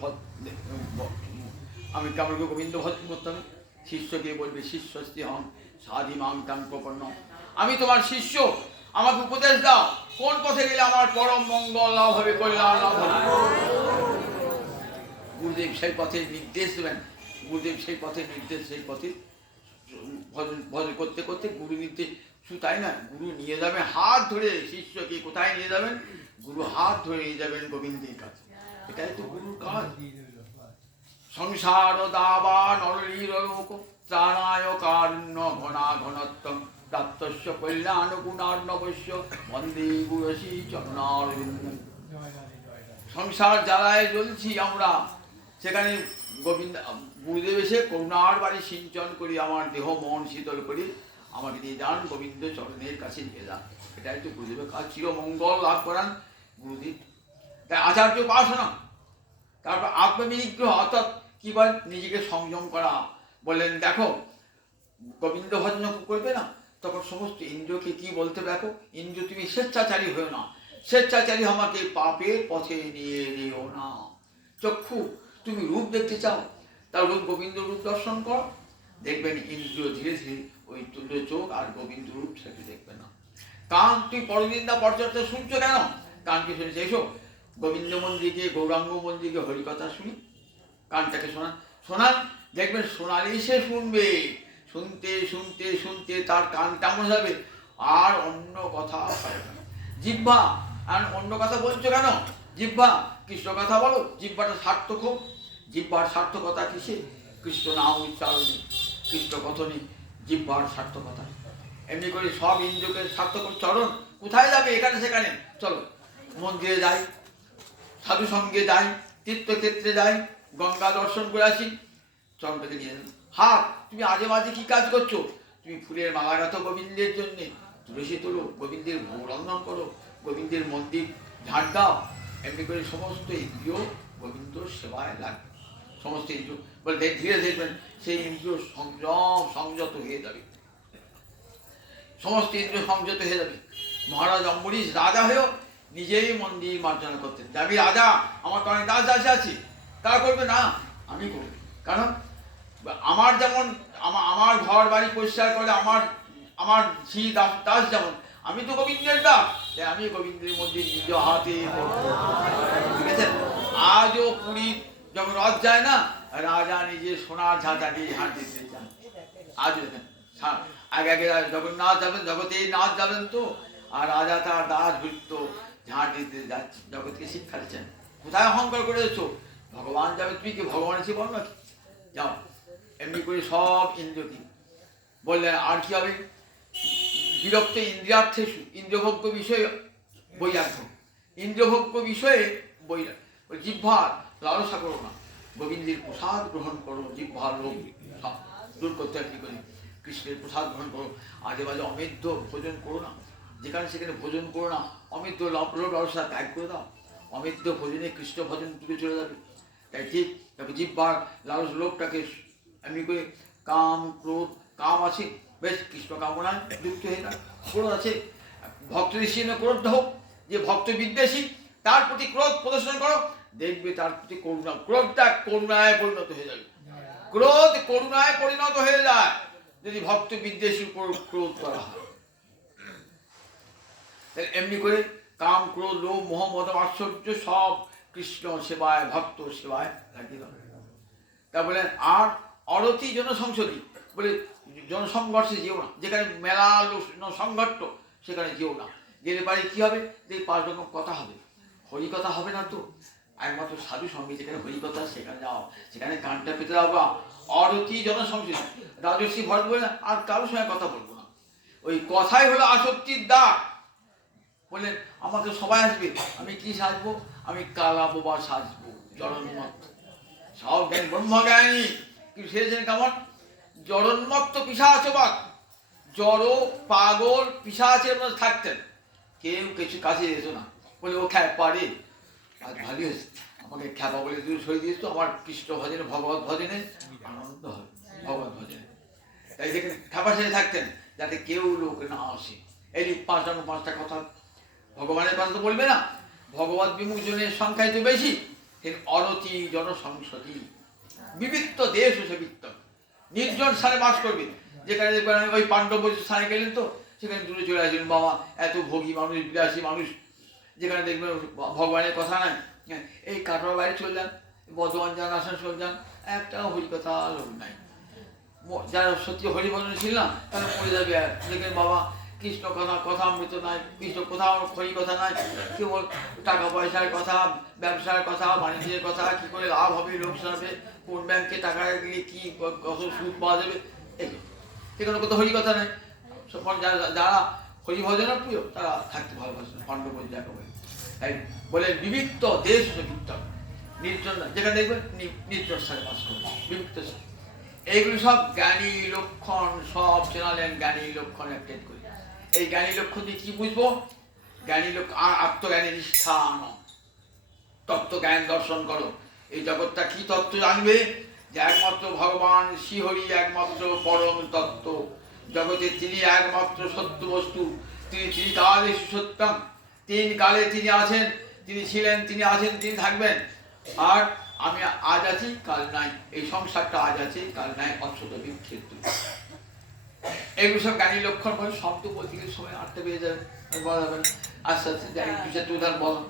আমি কেমন করে গোবিন্দ ভজন করতে হবে? শিষ্যকে বলবে শিষ্যস্তি হন সাধি মাং তাং প্রপন্ন, আমি তোমার শিষ্য, আমাকে উপদেশ দাও কোন পথে গেলে আমার পরম মঙ্গল লাভ হবে, কল্যাণ লাভ হবে। গুরুদেব সেই পথে নির্দেশ দেবেন, গুরুদেব সেই পথে নির্দেশ, সেই পথে ভজন করতে করতে গুরু নির্দেশ। শুধু তাই না, গুরু নিয়ে যাবেন হাত ধরে, শিষ্যকে কোথায় নিয়ে যাবেন? গুরু হাত ধরে নিয়ে যাবেন গোবিন্দের কাছে। এটাই তো গুরুর কাজ। সংসার দাবা নরলীর লোক ত্রাণায় কারণ্য ঘনা ঘনত্বম প্রাপ্তস্য কল্যাণ গুণার্ণবস্য বন্দে গুরুশী চরণারবিন্দ। সংসার জ্বালায় জ্বলছি আমরা, সেখানে গোবিন্দ গুরুদেব এসে করুণার বাড়ি সিঞ্চন করি, আমার দেহ মন শীতল করি, আমাকে নিয়ে যান গোবিন্দ চরণের কাছে নিয়ে যান। এটাই তো গুরুদেবের কাজ, চিরমঙ্গল লাভ করান গুরুদেব। তাই আচার্য উপাসনা, তারপর আত্মবিনিগ্রহ, অর্থাৎ কি বল? নিজেকে সংযম করা। বললেন দেখো গোবিন্দ ভজন করবে না, তখন সমস্ত ইন্দ্রকে কি বলতে দেখো, ইন্দ্র তুমি স্বেচ্ছাচারী হয়েও না, স্বেচ্ছাচারী আমাকে পাপের পথে নিয়ে নিও না। চক্ষু তুমি রূপ দেখতে চাও, তার রূপ গোবিন্দ রূপ দর্শন কর, দেখবেন ইন্দ্র ধীরে ধীরে ওই তুল্য চোখ আর গোবিন্দ রূপ সেটি দেখবে না। কান তুই পরনিন্দা পরচর্চা শুনছো কেন? কানকে শুনেছে, এসো গোবিন্দ মন্দিরকে গৌরাঙ্গ মন্দিরকে হরিকথা শুনি, কানটাকে শোনান শোনান, দেখবেন শোনালেই সে শুনবে, শুনতে শুনতে শুনতে তার কান কেমন যাবে, আর অন্য কথা পাবে না। জিহ্বা আর অন্য কথা বলছো কেন? জিহ্বা কৃষ্ণ কথা বলো, জিহ্বাটা সার্থক হোক। জিহ্বার সার্থকতা কিসে? কৃষ্ণ নাম উচ্চারণে, কৃষ্ণ কথনে জিহ্বার সার্থকতা। এমনি করে সব ইন্দ্রকে সার্থক চরণ কোথায় যাবে? এখানে সেখানে চলো, মন্দিরে যাই, সাধু সঙ্গে যাই, তীর্থক্ষেত্রে যাই, গঙ্গা দর্শন করে আসি, চরণটাকে নিয়ে যান। হাত তুমি আজে বাজে কি কাজ করছো? তুমি ফুলের মালা গাঁথো গোবিন্দের জন্যে, তুলসী তোলো, গোবিন্দের ভোগ রন্ধন করো, গোবিন্দের মন্দির ঝাড় দাও। এমনি করে সমস্ত ইন্দ্রিয় গোবিন্দ সেবায় লাগবে। সমস্ত ইন্দ্রিয় বলে ধীরে দেখবেন সেই ইন্দ্রিয় সংযত হয়ে যাবে, সমস্ত ইন্দ্রিয় সংযত হয়ে যাবে। মহারাজ অম্বরীশ রাজা হয়েও নিজেই মন্দির মার্জনা করতেন। যাবি রাজা, আমার তো অনেক দাস দাসী আছে, তারা করবে না, আমি করব। কারণ আমার যেমন আমার ঘর বাড়ি পরিষ্কার করে আমার ঝি দাস যেমন, আমি তো গোবিন্দের দাস, আমি গোবিন্দের মন্দির নিজ হাতে ঠিক আছে। আজও পুরী যখন রথ যায় না, রাজা নিজে সোনার ঝাঁটা দিয়ে হাঁট দিতে যান। আজও দেখেন আগে আগে জগন্নাথ যাবেন, জগতে নাথ যাবেন তো, আর রাজা তার দাস বৃত্ত ঝাঁট দিতে যাচ্ছে, জগৎকে শিক্ষা দিচ্ছেন। কোথায় অহংকার করেছো? ভগবান যাবে, তুমি কি ভগবানের চেয়ে বল নাকি? যাও। এমনি করে সব ইন্দ্রকে বললেন। আর কি হবে? বিরক্ত ইন্দ্রিয়ার্থেষু, ইন্দ্রভোগ্য বিষয়ে বৈরাগ্য, ইন্দ্রভোগ্য বিষয়ে বৈরাগ্য। জিহ্বার লালসা করো না, গোবিন্দের প্রসাদ গ্রহণ করো, জিহ্বার লোভ দূর করতে কি করি, কৃষ্ণের প্রসাদ গ্রহণ করো। আজে বাজে অমেধ্য ভোজন করো না, যেখানে সেখানে ভোজন করো না, অমেধ্য লোভ লালসা ত্যাগ করে দাও। অমেধ্য ভোজনে কৃষ্ণ ভজন তুলে চলে যাবে। তাই ঠিক তাকে জিহ্বার লালস লোভটাকে এমনি করে কাম ক্রোধ, কাম আছে বেশ, কৃষ্ণ কামনায় যুক্ত হয়ে যায়। ক্রোধ আছে, ভক্ত ঋষি ক্রোধ হোক, যে ভক্ত বিদ্বেষী তার প্রতি ক্রোধ প্রদর্শন করো, দেখবে তার প্রতি করুণা, ক্রোধটা করুণায় পরিণত হয়ে যাবে। ক্রোধ করুণায় পরিণত হয়ে যায় যদি ভক্ত বিদ্বেষী উপর ক্রোধ করা হয়। এমনি করে কাম ক্রোধ লোভ মোহ মদ আশ্চর্য সব কৃষ্ণ সেবায় ভক্ত সেবায় লাগিয়ে দেবে। তা বলে আর অরতি জনসংসদী বলে জনসংঘর্ষে যেও না, যেখানে মেলা সংঘট্ট সেখানে যেও না। গেলে পারে কি হবে? যে 5 রকম কথা হবে, হরিকথা হবে না তো। একমাত্র সাধু সঙ্গে যেখানে হরিকথা সেখানে যাও, সেখানে কানটা পেতে যাওয়া। অরতি জনসংসদী, রাজর্ষি ভরত বলে না আর কারোর সঙ্গে কথা বলবো না। ওই কথাই হলো আসক্তির দ্বার। বললেন আমাকে সবাই আসবে, আমি কি সাজবো? আমি কালা বোবা সাজবো, জড়ন্মত্ত। সব জ্ঞান ব্রহ্মজ্ঞানী, কিন্তু সেরেছেন কেমন? জড়ন্মত্ত পিশাচবাদ, জড় পাগল পিশাচের মধ্যে থাকতেন। কেউ কিছু কাছে এসো না, বলে ও খ্যাপা রে, আজ ভালোই হয়েছে আমাকে খ্যাপা বলে তুই সই দিয়েছ তো, আমার কৃষ্ণ ভজনে ভগবত ভজনে আনন্দ হবে, ভগবত ভজনে। তাই যেখানে খ্যাপা সেরে থাকতেন যাতে কেউ লোক না আসে। এই 5টা কথা ভগবানের কথা তো বলবে না, ভগবত বিমুখ জনের সংখ্যায় তো বেশি। অরতি জনসংসদী, বিবিক্ত দেশ সেবিত্ত, নির্জন স্থানে বাস করবে। যেখানে ওই পাণ্ডব স্থানে গেলেন তো সেখানে দূরে চলে আসবেন। বাবা এত ভোগী মানুষ, বিলাসী মানুষ, যেখানে দেখবেন ভগবানের কথা নাই, এই কাটোয়া বাইরে চলে যান, বর্ধমান যান, আসানসোল যান, একটা হরিকথা লোক নাই। যারা সত্যি হরিভজন ছিল না তারা পড়ে যাবে। দেখবেন বাবা কৃষ্ণ কথা অমৃত নাই, কৃষ্ণ কোথাও হরি কথা নাই, কেবল টাকা পয়সার কথা, ব্যবসার কথা, বাণিজ্যের কথা, কি করে লাভ হবে, লোকসান হবে, কোন ব্যাংকে টাকা গেলে কি কত সুদ পাওয়া যাবে, এগুলো সেখানে কোথাও হরি কথা নেই। যারা হরিভজনের প্রিয় তারা থাকতে ভালোবাসেন, পাণ্ডব যাকে বলে। তাই বলে বিবিক্ত দেশ বিত্ত, নির্জন, যেখানে দেখবেন নির্জন স্থানে বাস করবে, বিবিক্ত। এইগুলি সব জ্ঞানী লক্ষণ, সব চেনালেন জ্ঞানী লক্ষণ অ্যাটেন্ড করি। এই জ্ঞানী লক্ষণ দিয়ে কি বুঝবো? জ্ঞানী লক্ষণ আত্মজ্ঞানের নিষ্ঠা আনো, তত্ত্বজ্ঞান দর্শন করো। এই জগৎটা কি তত্ত্ব জানবে? যে একমাত্র ভগবান শ্রীহরি একমাত্র পরম তত্ত্ব, জগতে তিনি একমাত্র সত্য বস্তু, তিনি ত্রিকালেষু সত্যম, তিন কালে তিনি আছেন, তিনি ছিলেন, তিনি আছেন, তিনি থাকবেন। আর আমি আজ আছি কাল নাই, এই সংসারটা আজ আছে কাল নাই, অচ্ছুত বিক্ষেত্র। এগুলো সব জ্ঞানী লক্ষণ বলে। শব্দ বলতে গেলে সময় 8টা বেজে যাবে, বলা যাবে না। আস্তে আস্তে যাই, দু চারটে উদাহরণ বলো।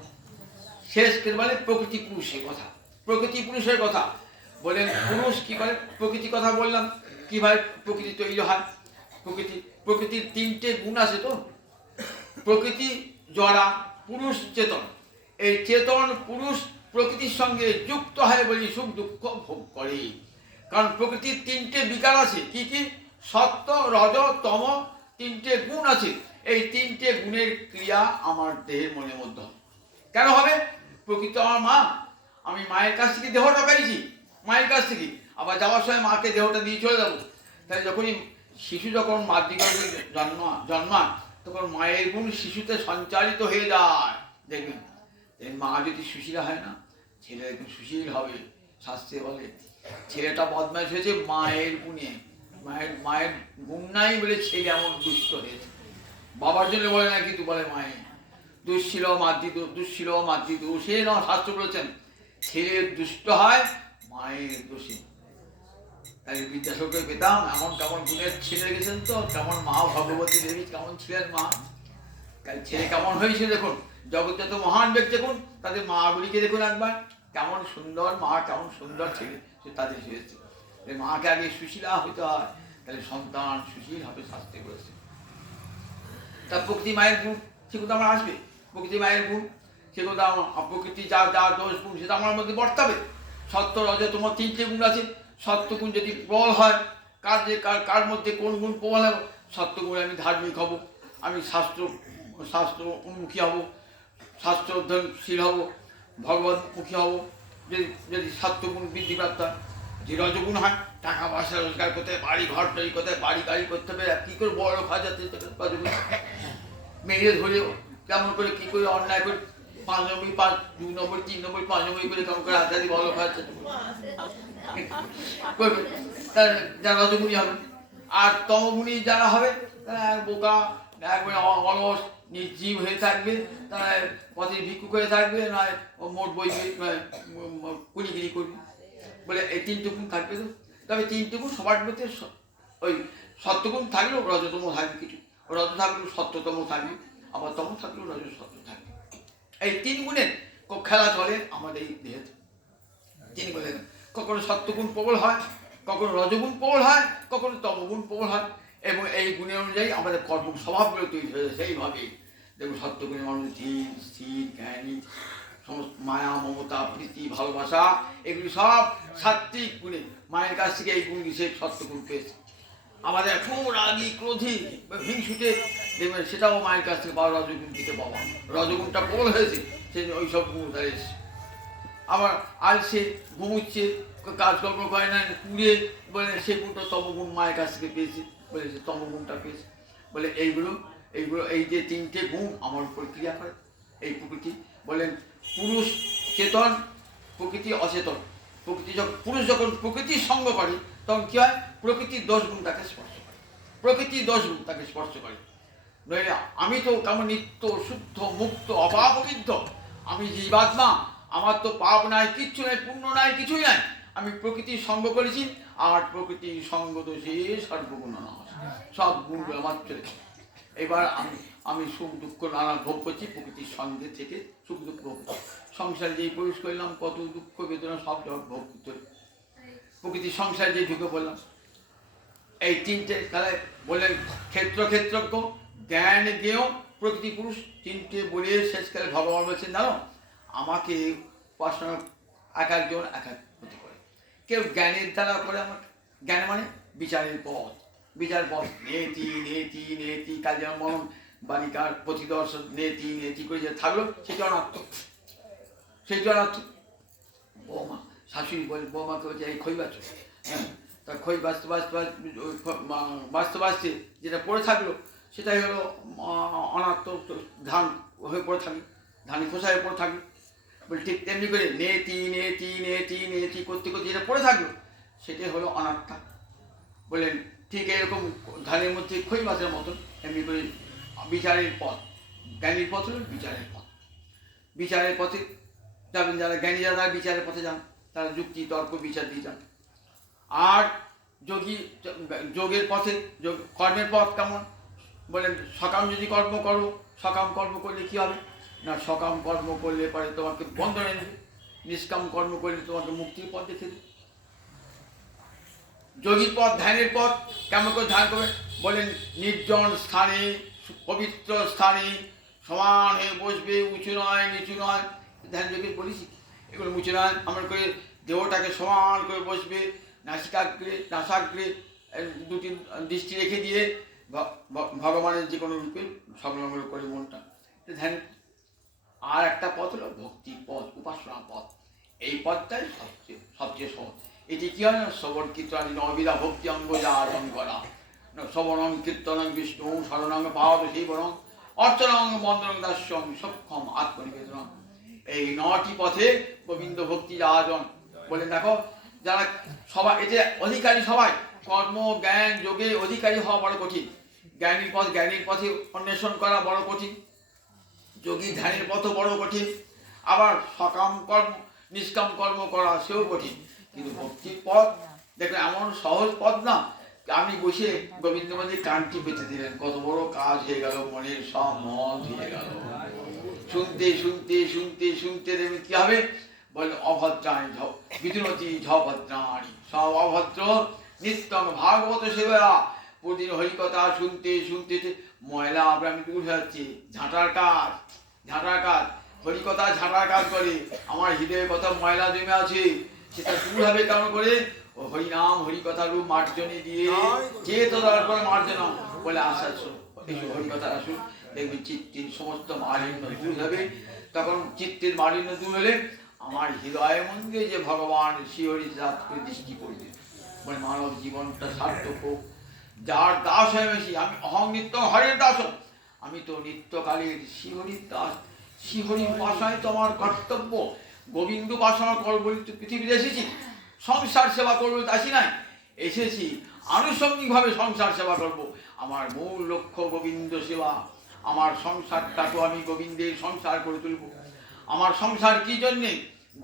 শেষ করে বলে প্রকৃতি পুরুষের কথা, প্রকৃতি পুরুষের কথা বলেন। পুরুষ কি করে? প্রকৃতির কথা বললাম, কিভাবে প্রকৃতি তৈরি হয়। প্রকৃতির 3টে গুণ আছে তো, প্রকৃতি জড়া, পুরুষ চেতন। এই চেতন পুরুষ প্রকৃতির সঙ্গে যুক্ত হয় বলে সুখ দুঃখ ভোগ করে। কারণ প্রকৃতির 3টে বিকার আছে, কি কি? সত্য, রজ, তম, 3টে গুণ আছে। এই 3টে গুণের ক্রিয়া আমার দেহের মনের মধ্যে হবে। কেন হবে? প্রকৃতি আমার মা, আমি মায়ের কাছ থেকে দেহটা পেয়েছি, মায়ের কাছ থেকে। আবার যাওয়ার সময় মাকে দেহটা দিয়ে চলে যাবো। তাই যখনই শিশু যখন মাতৃগর্ভে জন্মায়, তখন মায়ের গুণ শিশুতে সঞ্চারিত হয়ে যায়। দেখবেন মা যদি সুশীলা হয় না, ছেলে একদম সুশীল হবে। শাস্ত্রে বলে ছেলেটা বদমাইশ হয়েছে মায়ের গুণে, মায়ের গুণ নাই বলে ছেলে এমন দুষ্ট হয়েছে। বাবার জন্য বলে না, কিন্তু বলে মায়ের দুঃশীল মাতৃদোষ। সে না, শাস্ত্র বলেছেন ছেলে দুষ্ট হয় মায়ের দোষে। তাই বিদ্যাসাগরকে পেতাম, এমন কেমন গুণের ছেলে গেছেন তো, কেমন মা ভগবতী দেবী কেমন ছিলেন মা, ছেলে কেমন হয়েছে দেখুন। জগতে তো মহান ব্যক্তি দেখুন, তাদের মাগুলিকে দেখুন একবার, কেমন সুন্দর মা, কেমন সুন্দর ছেলে সে তাদের হয়েছে। মাকে আগে সুশীলা হতে হয়, তাহলে সন্তান সুশীল হবে, শাস্ত্রে বলেছে। তা প্রকৃতি মায়ের গুণ, সেগুলো আমার আসবে। প্রকৃতি মায়ের গুণ, সেগুলো প্রকৃতি যা যা দোষ গুণ সেটা আমার মধ্যে বর্তাবে। সত্য, রজ, তোমার 3টে গুণ আছে। সত্যগুণ যদি প্রবল হয়, কার মধ্যে কোন গুণ প্রবল হবে? সত্যগুণে আমি ধার্মিক হব, আমি শাস্ত্র উন্মুখী হব, শাস্ত্র অধ্যয়নশীল হব, ভগবতমুখী হব। যদি সত্যগুণ বৃদ্ধিপ্রাপ্ত হয়। যে রজগুণ হয়, টাকা পয়সা রোজগার করতে হবে, বাড়ি ঘর তৈরি করতে হবে, বাড়ি গাড়ি করতে হবে, কী করে বড় লোক হয় যাতে রজগুণ। মেয়ে ধরে কেমন করে কী করে অন্যায় করে 5 নম্বর 2 নম্বর 3 নম্বর 5 নম্বর করে কেমন করে আধ্যাত্মিক বড় লোক হয় করবে, তার যারা রজগুণী হবে। আর তমগুণী যারা হবে, তারা বোকা, একবারে অলস নির্জীব হয়ে থাকবে, তারা পথে ভিক্ষুক হয়ে থাকবে, নয় মোট বই কুড়িগিরি করবে। বলে এই 3টে গুণ থাকবে তো। তবে 3টে গুণ সবার মধ্যে, ওই সত্যগুণ থাকলেও রজতম থাকবে, কিছু রজ থাকলেও সত্যতম থাকবে, আবার তম থাকলেও রজ সত্য থাকবে। এই 3 গুণের খেলা চলে আমাদের এই দেহে। 3 গুণের কখনো সত্যগুণ প্রবল হয়, কখনো রজগুণ প্রবল হয়, কখনো তমগুণ প্রবল হয়। এবং এই গুণের অনুযায়ী আমাদের কর্ম স্বভাবগুলো তৈরি হয়েছে। সেইভাবেই দেখুন সত্যগুণের মানুষ ধীর, স্থির, জ্ঞানী, সমস্ত মায়া, মমতা, প্রীতি, ভালোবাসা, এগুলি সব সাত্ত্বিক গুণে। মায়ের কাছ থেকে এই গুণগুলি সে সত্যগুণ পেয়েছে। আমাদের খুব রাগী, ক্রোধী, হিংসুটে দেখবেন সেটাও মায়ের কাছ থেকে পাওয়া, রজগুণ থেকে পাওয়া। রজগুণটা প্রবল হয়েছে, সেই ওই সব গুণ তার এসেছে। আবার আলসে, ঘুমুচ্ছে, কাজকর্ম করে না, কুড়ে, বলে সে গুণটা তমগুণ মায়ের কাছ থেকে পেয়েছে, বলে সে তমগুণটা পেয়েছে। বলে এইগুলো এই যে 3টে গুণ আমার উপর ক্রিয়া করে। এই প্রকৃতি বলেন পুরুষ চেতন, প্রকৃতি অচেতন। পুরুষ যখন প্রকৃতির সঙ্গ করে, তখন কি হয়? প্রকৃতির 10 গুণ তাকে স্পর্শ করে, প্রকৃতির 10 গুণ তাকে স্পর্শ করে। নইলে আমি তো কেমন নিত্য শুদ্ধ মুক্ত অপাপবিদ্ধ, আমি জীবাত্মা, আমার তো পাপ নাই, কিচ্ছু নাই, পুণ্য নাই, কিছুই নাই। আমি প্রকৃতির সঙ্গ করেছি, আর প্রকৃতির সঙ্গ দোষে সর্বগুণ নাশ, সব গুণগুলো আমার চলে। এবার আমি সুখ দুঃখ নানা ভোগ করছি, প্রকৃতির সঙ্গে থেকে সুখ দুঃখ ভোগ করছি। সংসারে যেই প্রবেশ করলাম, কত দুঃখ বেদনা সব ভোগ করতে, প্রকৃতির সংসারে যে ঢুকে পড়লাম। এই 3টে তাহলে বললেন ক্ষেত্রজ্ঞ, জ্ঞান জ্ঞেয়, প্রকৃতি পুরুষ। 3টে বলে শেষকালে ভগবান বলছেন, জানো আমাকে উপাসনা এক একজন এক এক হতে করে। কেউ জ্ঞানের দ্বারা করে, আমার জ্ঞান মানে বিচারের পথ, বিচার পথ, নেতি নেতি নেতি, কাজে মনন বালিকার প্রতিদর্শন, নেতি নেতি করে যে থাকলো, সেটা অনাত্ম, সেইটা অনাত্ম। বৌমা, শাশুড়ি বলে বৌমাকে বলছে এই খই বাঁচো, হ্যাঁ, তা খই বাঁচতে বাঁচতে যেটা পড়ে থাকলো, সেটাই হলো অনাত্ম। ধান হয়ে পড়ে থাকবে, ধানি খোসা হয়ে পড়ে থাকবে। বলে ঠিক তেমনি করে নেতি নেতি নেতি নেতি করতে করতে যেটা পড়ে থাকলো, সেটাই হলো অনাত্মা। বললেন ঠিক এরকম ধানের মধ্যে খই মাছের মতন এমনি করে বিচারের পথ, জ্ঞানীর পথ হলো বিচারের পথ। বিচারের পথে যাবেন যারা জ্ঞানী, যারা বিচারের পথে যান, তারা যুক্তি তর্ক বিচার দিয়ে যান। আর যোগী যোগের পথে কর্মের পথ কেমন বলেন, সকাম যদি কর্ম করো, সকাম কর্ম করলে কি হবে না, সকাম কর্ম করলে পরে তোমাকে বন্ধনে নেবে, নিষ্কাম কর্ম করলে তোমাকে মুক্তির পথ দেখে দেবে। যোগীর পথ, ধ্যানের পথ কেমন করে ধ্যান করবে বলেন, নির্জন স্থানে, পবিত্র স্থানে সমান হয়ে বসবে, উঁচু নয় নিচু নয়। ধ্যান যোগের বলেছি এগুলো উঁচু নয়, আমার করে দেহটাকে সমান করে বসবে, নাসাগ্রে দুটি দৃষ্টি রেখে দিয়ে ভগবানের যে কোনো রূপে সংলগ্ন করে মনটা ধ্যান। আর একটা পথ হলো ভক্তি পথ, উপাসনা পথ। এই পথটাই সবচেয়ে সহজ। এটি কি হয় না, শ্রবণ কীর্তন নবিধা ভক্তি অঙ্গ যাচন করা, শ্রবণং কীর্তনং বিষ্ণু শরণং পাদ শিবরং অর্চনং বন্দনং দাস্যং সক্ষম আত্মনিবেদন। এই 9টি পথে গোবিন্দ ভক্তি যাচন বলে। দেখো যারা সবাই এতে অধিকারী, সবাই কর্ম জ্ঞান যোগে অধিকারী হওয়া বড় কঠিন। জ্ঞানীর পথে অন্বেষণ করা বড় কঠিন, যোগী ধ্যানের পথও বড় কঠিন, আবার সকাম কর্ম নিষ্কাম কর্ম করা সেও কঠিন। কিন্তু ভক্তির পথ দেখো এমন সহজ পথ না, আপনি বসে গোবিন্দ মন্দির কানটি পেতে দিলেন, কত বড় কাজ হয়ে গেল, মনের সব মন হয়ে গেল। শুনতে শুনতে শুনতে শুনতে দেবেন কি হবে বলে, অভদ্রাণী বিদুনতি ঝভদ্রাণী, সব অভদ্র নিত্যং ভাগবত সেবা। প্রতিদিন হরিকথা শুনতে শুনতে ময়লা আমি দূর হয়ে যাচ্ছে। ঝাঁটার কাজ হরিকথা ঝাঁটার কাজ করে, আমার হৃদয়ে কত ময়লা জমে আছে, সেটা দূর হবে কেমন করে, ও হরিনাম হরিকথা রূপ মার্জনে দিয়ে, যে তো তারপরে মার্জনা বলে আশা এসো হরিকথা আসুন, দেখবেন চিত্তের সমস্ত মালিন্য দূর হবে। তখন চিত্তের মালিন্য দূর হলে আমার হৃদয় মন্দিরে যে ভগবান শ্রীহরি করে দৃষ্টি করবে, মানে মানব জীবনটা সার্থক হোক। যার দাস হয়ে বেশি, আমি অহং নিত্য হরের দাস, আমি তো নিত্যকালের শ্রীহরির দাস। শ্রীহরির উপাসনায় তো আমার কর্তব্য। গোবিন্দ উপাসনা করবো বলে তো পৃথিবীতে এসেছি, সংসার সেবা করবো তো আসি নাই, এসেছি আনুষঙ্গিকভাবে সংসার সেবা করব। আমার মূল লক্ষ্য গোবিন্দ সেবা। আমার সংসারটাকে আমি গোবিন্দের সংসার করে তুলব। আমার সংসার কি জন্যে?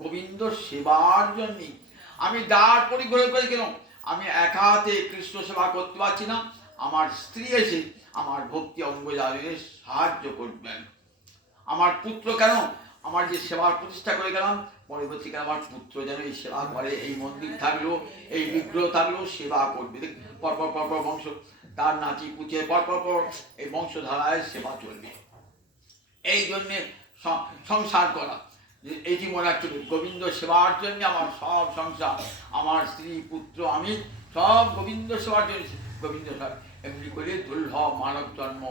গোবিন্দ সেবার জন্যে। আমি দ্বার পরিগ্রহ করে কেন আমি এক হাতে কৃষ্ণ সেবা করতে পারছি না, আমার স্ত্রী এসে আমার ভক্তি অঙ্গ জাগরণে সাহায্য করবেন। আমার পুত্র কেন আমার যে সেবার প্রতিষ্ঠা করে গেলাম, পরবর্তীকালে আমার পুত্র যেন এই সেবা করে, এই মন্দির থাকলো, এই বিগ্রহ থাকলো, সেবা করবে। পরপর পরপর বংশ তার নাচি পুঁচে পরপর এই বংশধারায় সেবা চলবে। এই জন্যে সংসার করা, এইটি মনে রাখতে হবে। গোবিন্দ সেবার জন্য আমার সব সংসার, আমার স্ত্রী পুত্র আমি সব গোবিন্দ সেবার জন্য। গোবিন্দ সেবা এমনি করে দুর্লভ মানব জন্ম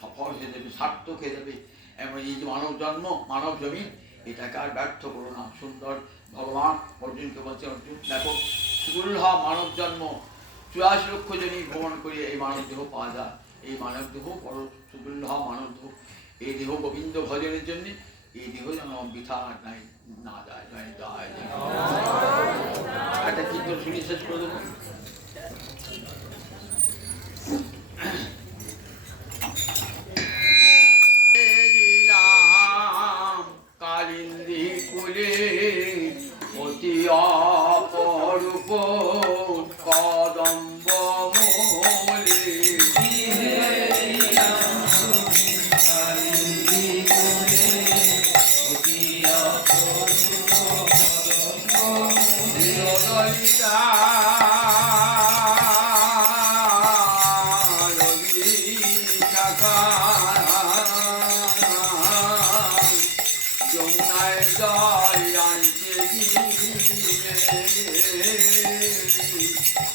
সফল হয়ে যাবে, সার্থক হয়ে যাবে। এমন এই যে মানব জন্ম, মানব জমিন, এটাকে আর ব্যর্থ করো না। সুন্দর ভগবান অর্জুনকে বলছে, অর্জুন দেখো দুর্লভ মানব জন্ম, 84 লক্ষ জনই ভ্রমণ করে এই মানব দেহ পাওয়া যায়। এই মানব দেহ বড় দুর্লভ মানব দেহ। এই দেহ গোবিন্দ ভজনের জন্য, এই দেহ যেন বৃথা না যায়। একটা কীর্তন শুনি শেষ করে দেবো। কালিন্দী কুলে অতি অপরূপ কদম্ব মূলে,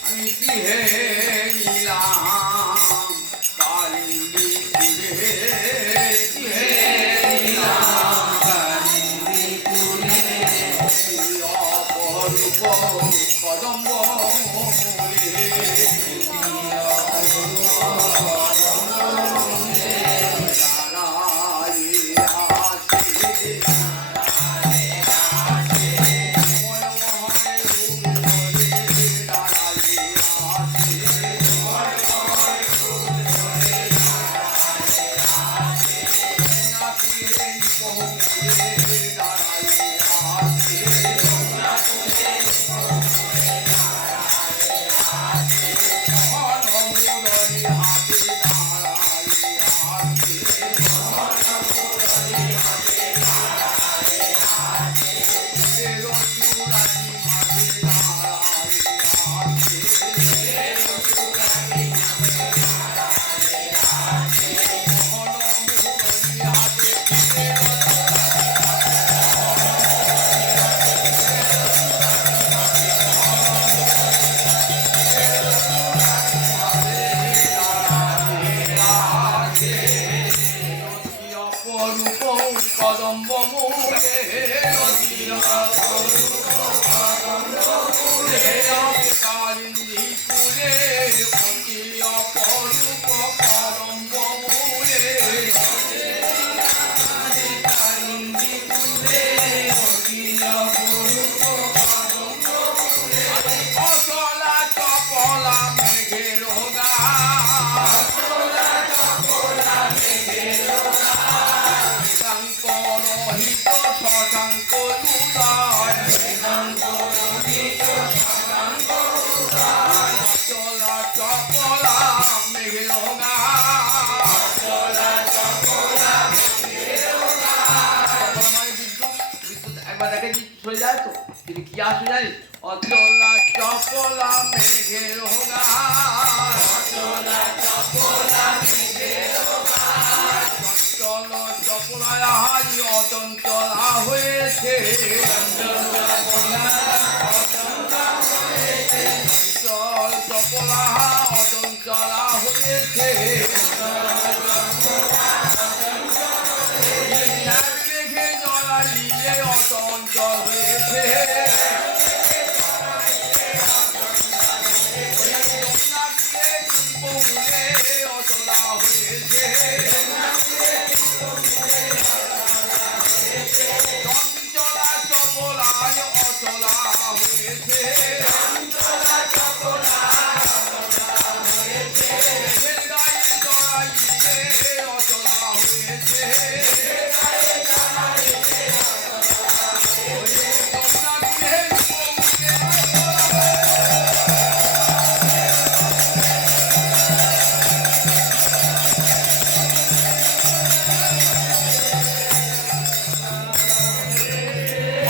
আমি কি হে নীলাম কালিন্দী কুলে, কি হে নীলাম কালিন্দী কুলে অপরূপ কদম্ব মূলে, কালিন্দী কুলে অতি অপরূপ কদম্ব মূলে অচলা চপলা মেঘের শশাঙ্ক রহিত শশাঙ্ক লুদায় চলা চপলা মেঘের বিদ্যুৎ একবার দেখে সরে যায় তো কিন্তু কি আসবে জানিস অচলা চপলা মেঘের চল চপলায় হারি অচঞ্চলা হয়েছে চল চপলা অচঞ্চলা হয়েছে মেঘে জড়াইলে অচঞ্চল হয়েছে অচলা হয়েছে চঞ্চলা চপলায় অচলা হয়েছে গায়ে জড়াইলে অচলা হয়েছে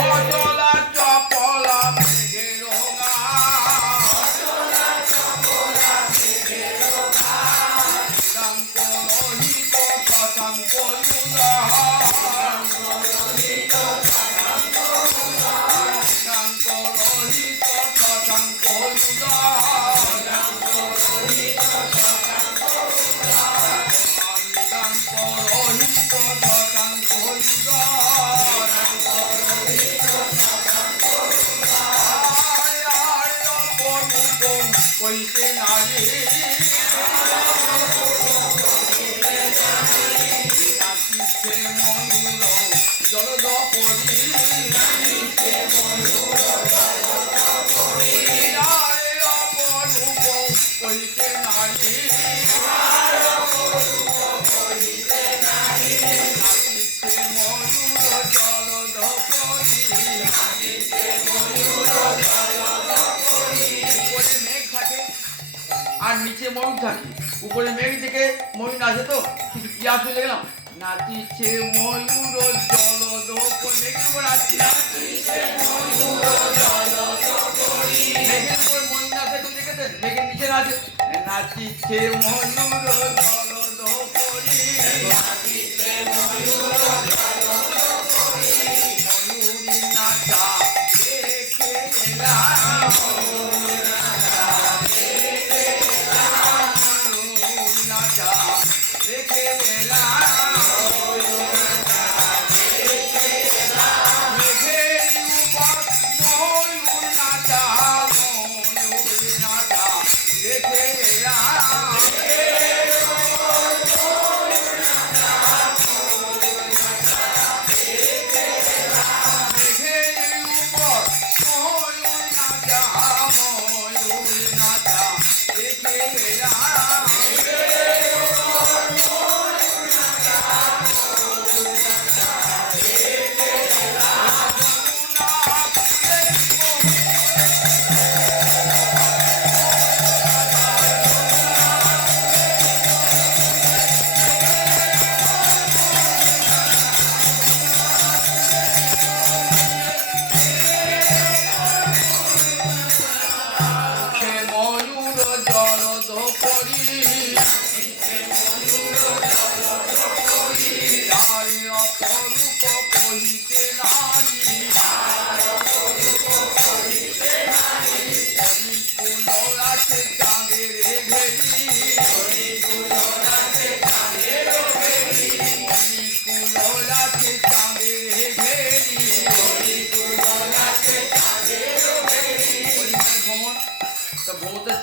অচলা চপলা মেঘের শশাঙ্ক রহিত শশাঙ্ক শশাঙ্ক রহিত শশাঙ্ক কইতে নারী নাচিছে ময়ূর জলদ পরি অপরূপ কইতে নারী নাচিছে ময়ূর জলদ পরি উপরে মেঘ থাকে আর নিচে ময়ূর থাকে উপরে মেঘ থেকে ময়ূর নাচে তো কিন্তু কি আসলে গেলাম নাচিছে ময়ূর জলদ মেঘের উপর নাচছে মেঘের উপর ময়ূর নাচে তুমি দেখেছেন মেঘের নিচে নাচে নাচিছে ময়ূর জলদ পরি ময়ূরী নাচা দেখে এলাম দেখে এলাম মেঘের উপর ময়ূর নাচা দেখে এলাম মেঘের উপর ময়ূর নাচা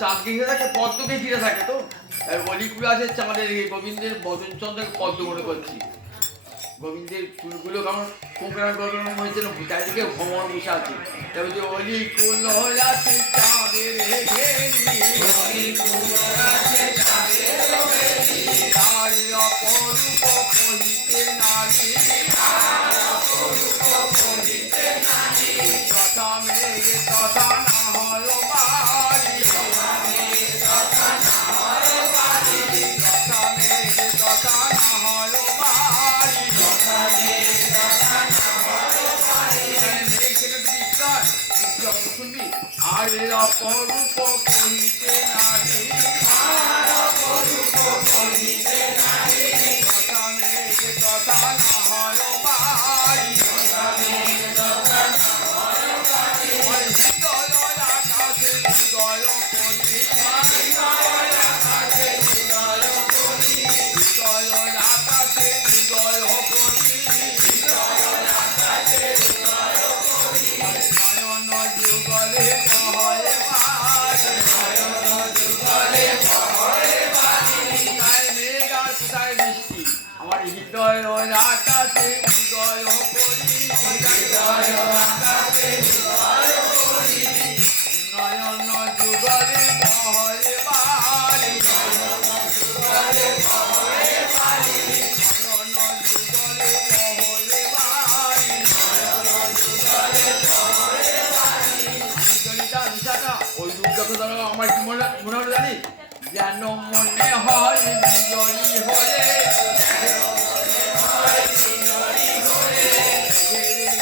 চাঁদকে ঘিরে থাকে, পদ্মকে ঘিরে থাকে তো। অলিকুল আছে আমাদের গোবিন্দের বদনচন্দ্রকে পদ্ম মনে করছি। গোবিন্দের চুলগুলো কেমন কোঁকড়া গরম হয়েছে না, চারিদিকে ভ্রমণ বসে আছে। তবে যে অলিকুল আছে চাঁদের অপরূপ কহিতে নারী, তথা মেঘে তথা না হয় বাড়ি, তথা মেঘে তথা না হয় বাড়ি, শুনবি। আর অপরূপ কহিতে নারী, তথা মেঘে তথা না হয় বাড়ি, হৃদয় আকাশে হৃদয় করি, হৃদয় আকাশে হৃদয় করি, নয়ন যুগলে বহে বাড়ি, মেঘ আর কোথায় বৃষ্টি, আমার হৃদয় আকাশে হৃদয় করি, নয়ন যুগলে বহে বাড়ি, নয়ন যুগলে বহে বাড়ি, ওই দুর্গা দ্বারা আমার কি মনে হলো জানিস? যেন মনে হয় বিজয়ী হয়ে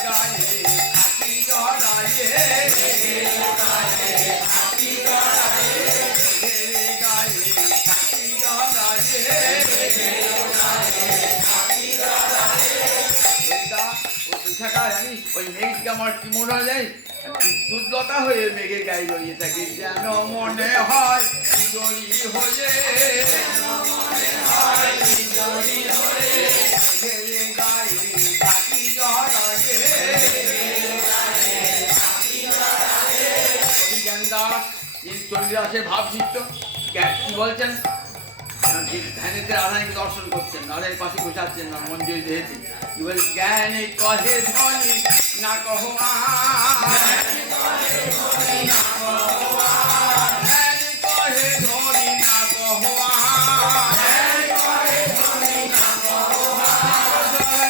গায়ে থাকি জড়াইয়ে, গায়ে থাকি জড়াইয়ে, জানিস ওই মেঘকে আমার কি মনে হয় জানিস? দুর্লতা হয়ে মেঘের গায়ে জড়িয়ে থাকে। যেন মনে হয় জড়ি হয়ে গায়ে থাকি জড়াইয়ে, চন্দ্রাসের ভাব চিত্ত কি বলছেন? ধ্যানেতে রাধাকে দর্শন করছেন, রাধার পাশে বসে আছেন না মঞ্জুরি দিয়েছে। কি বলে? জ্ঞানে কহে ধ্বনি না কহো জ্ঞানে কহে ধ্বনি না কহো,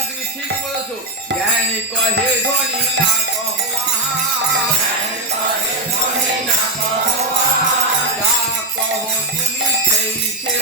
তুমি ঠিক বলেছো। জ্ঞানে কহে ধ্বনি না কহো, যা কহো তুমি সেই সে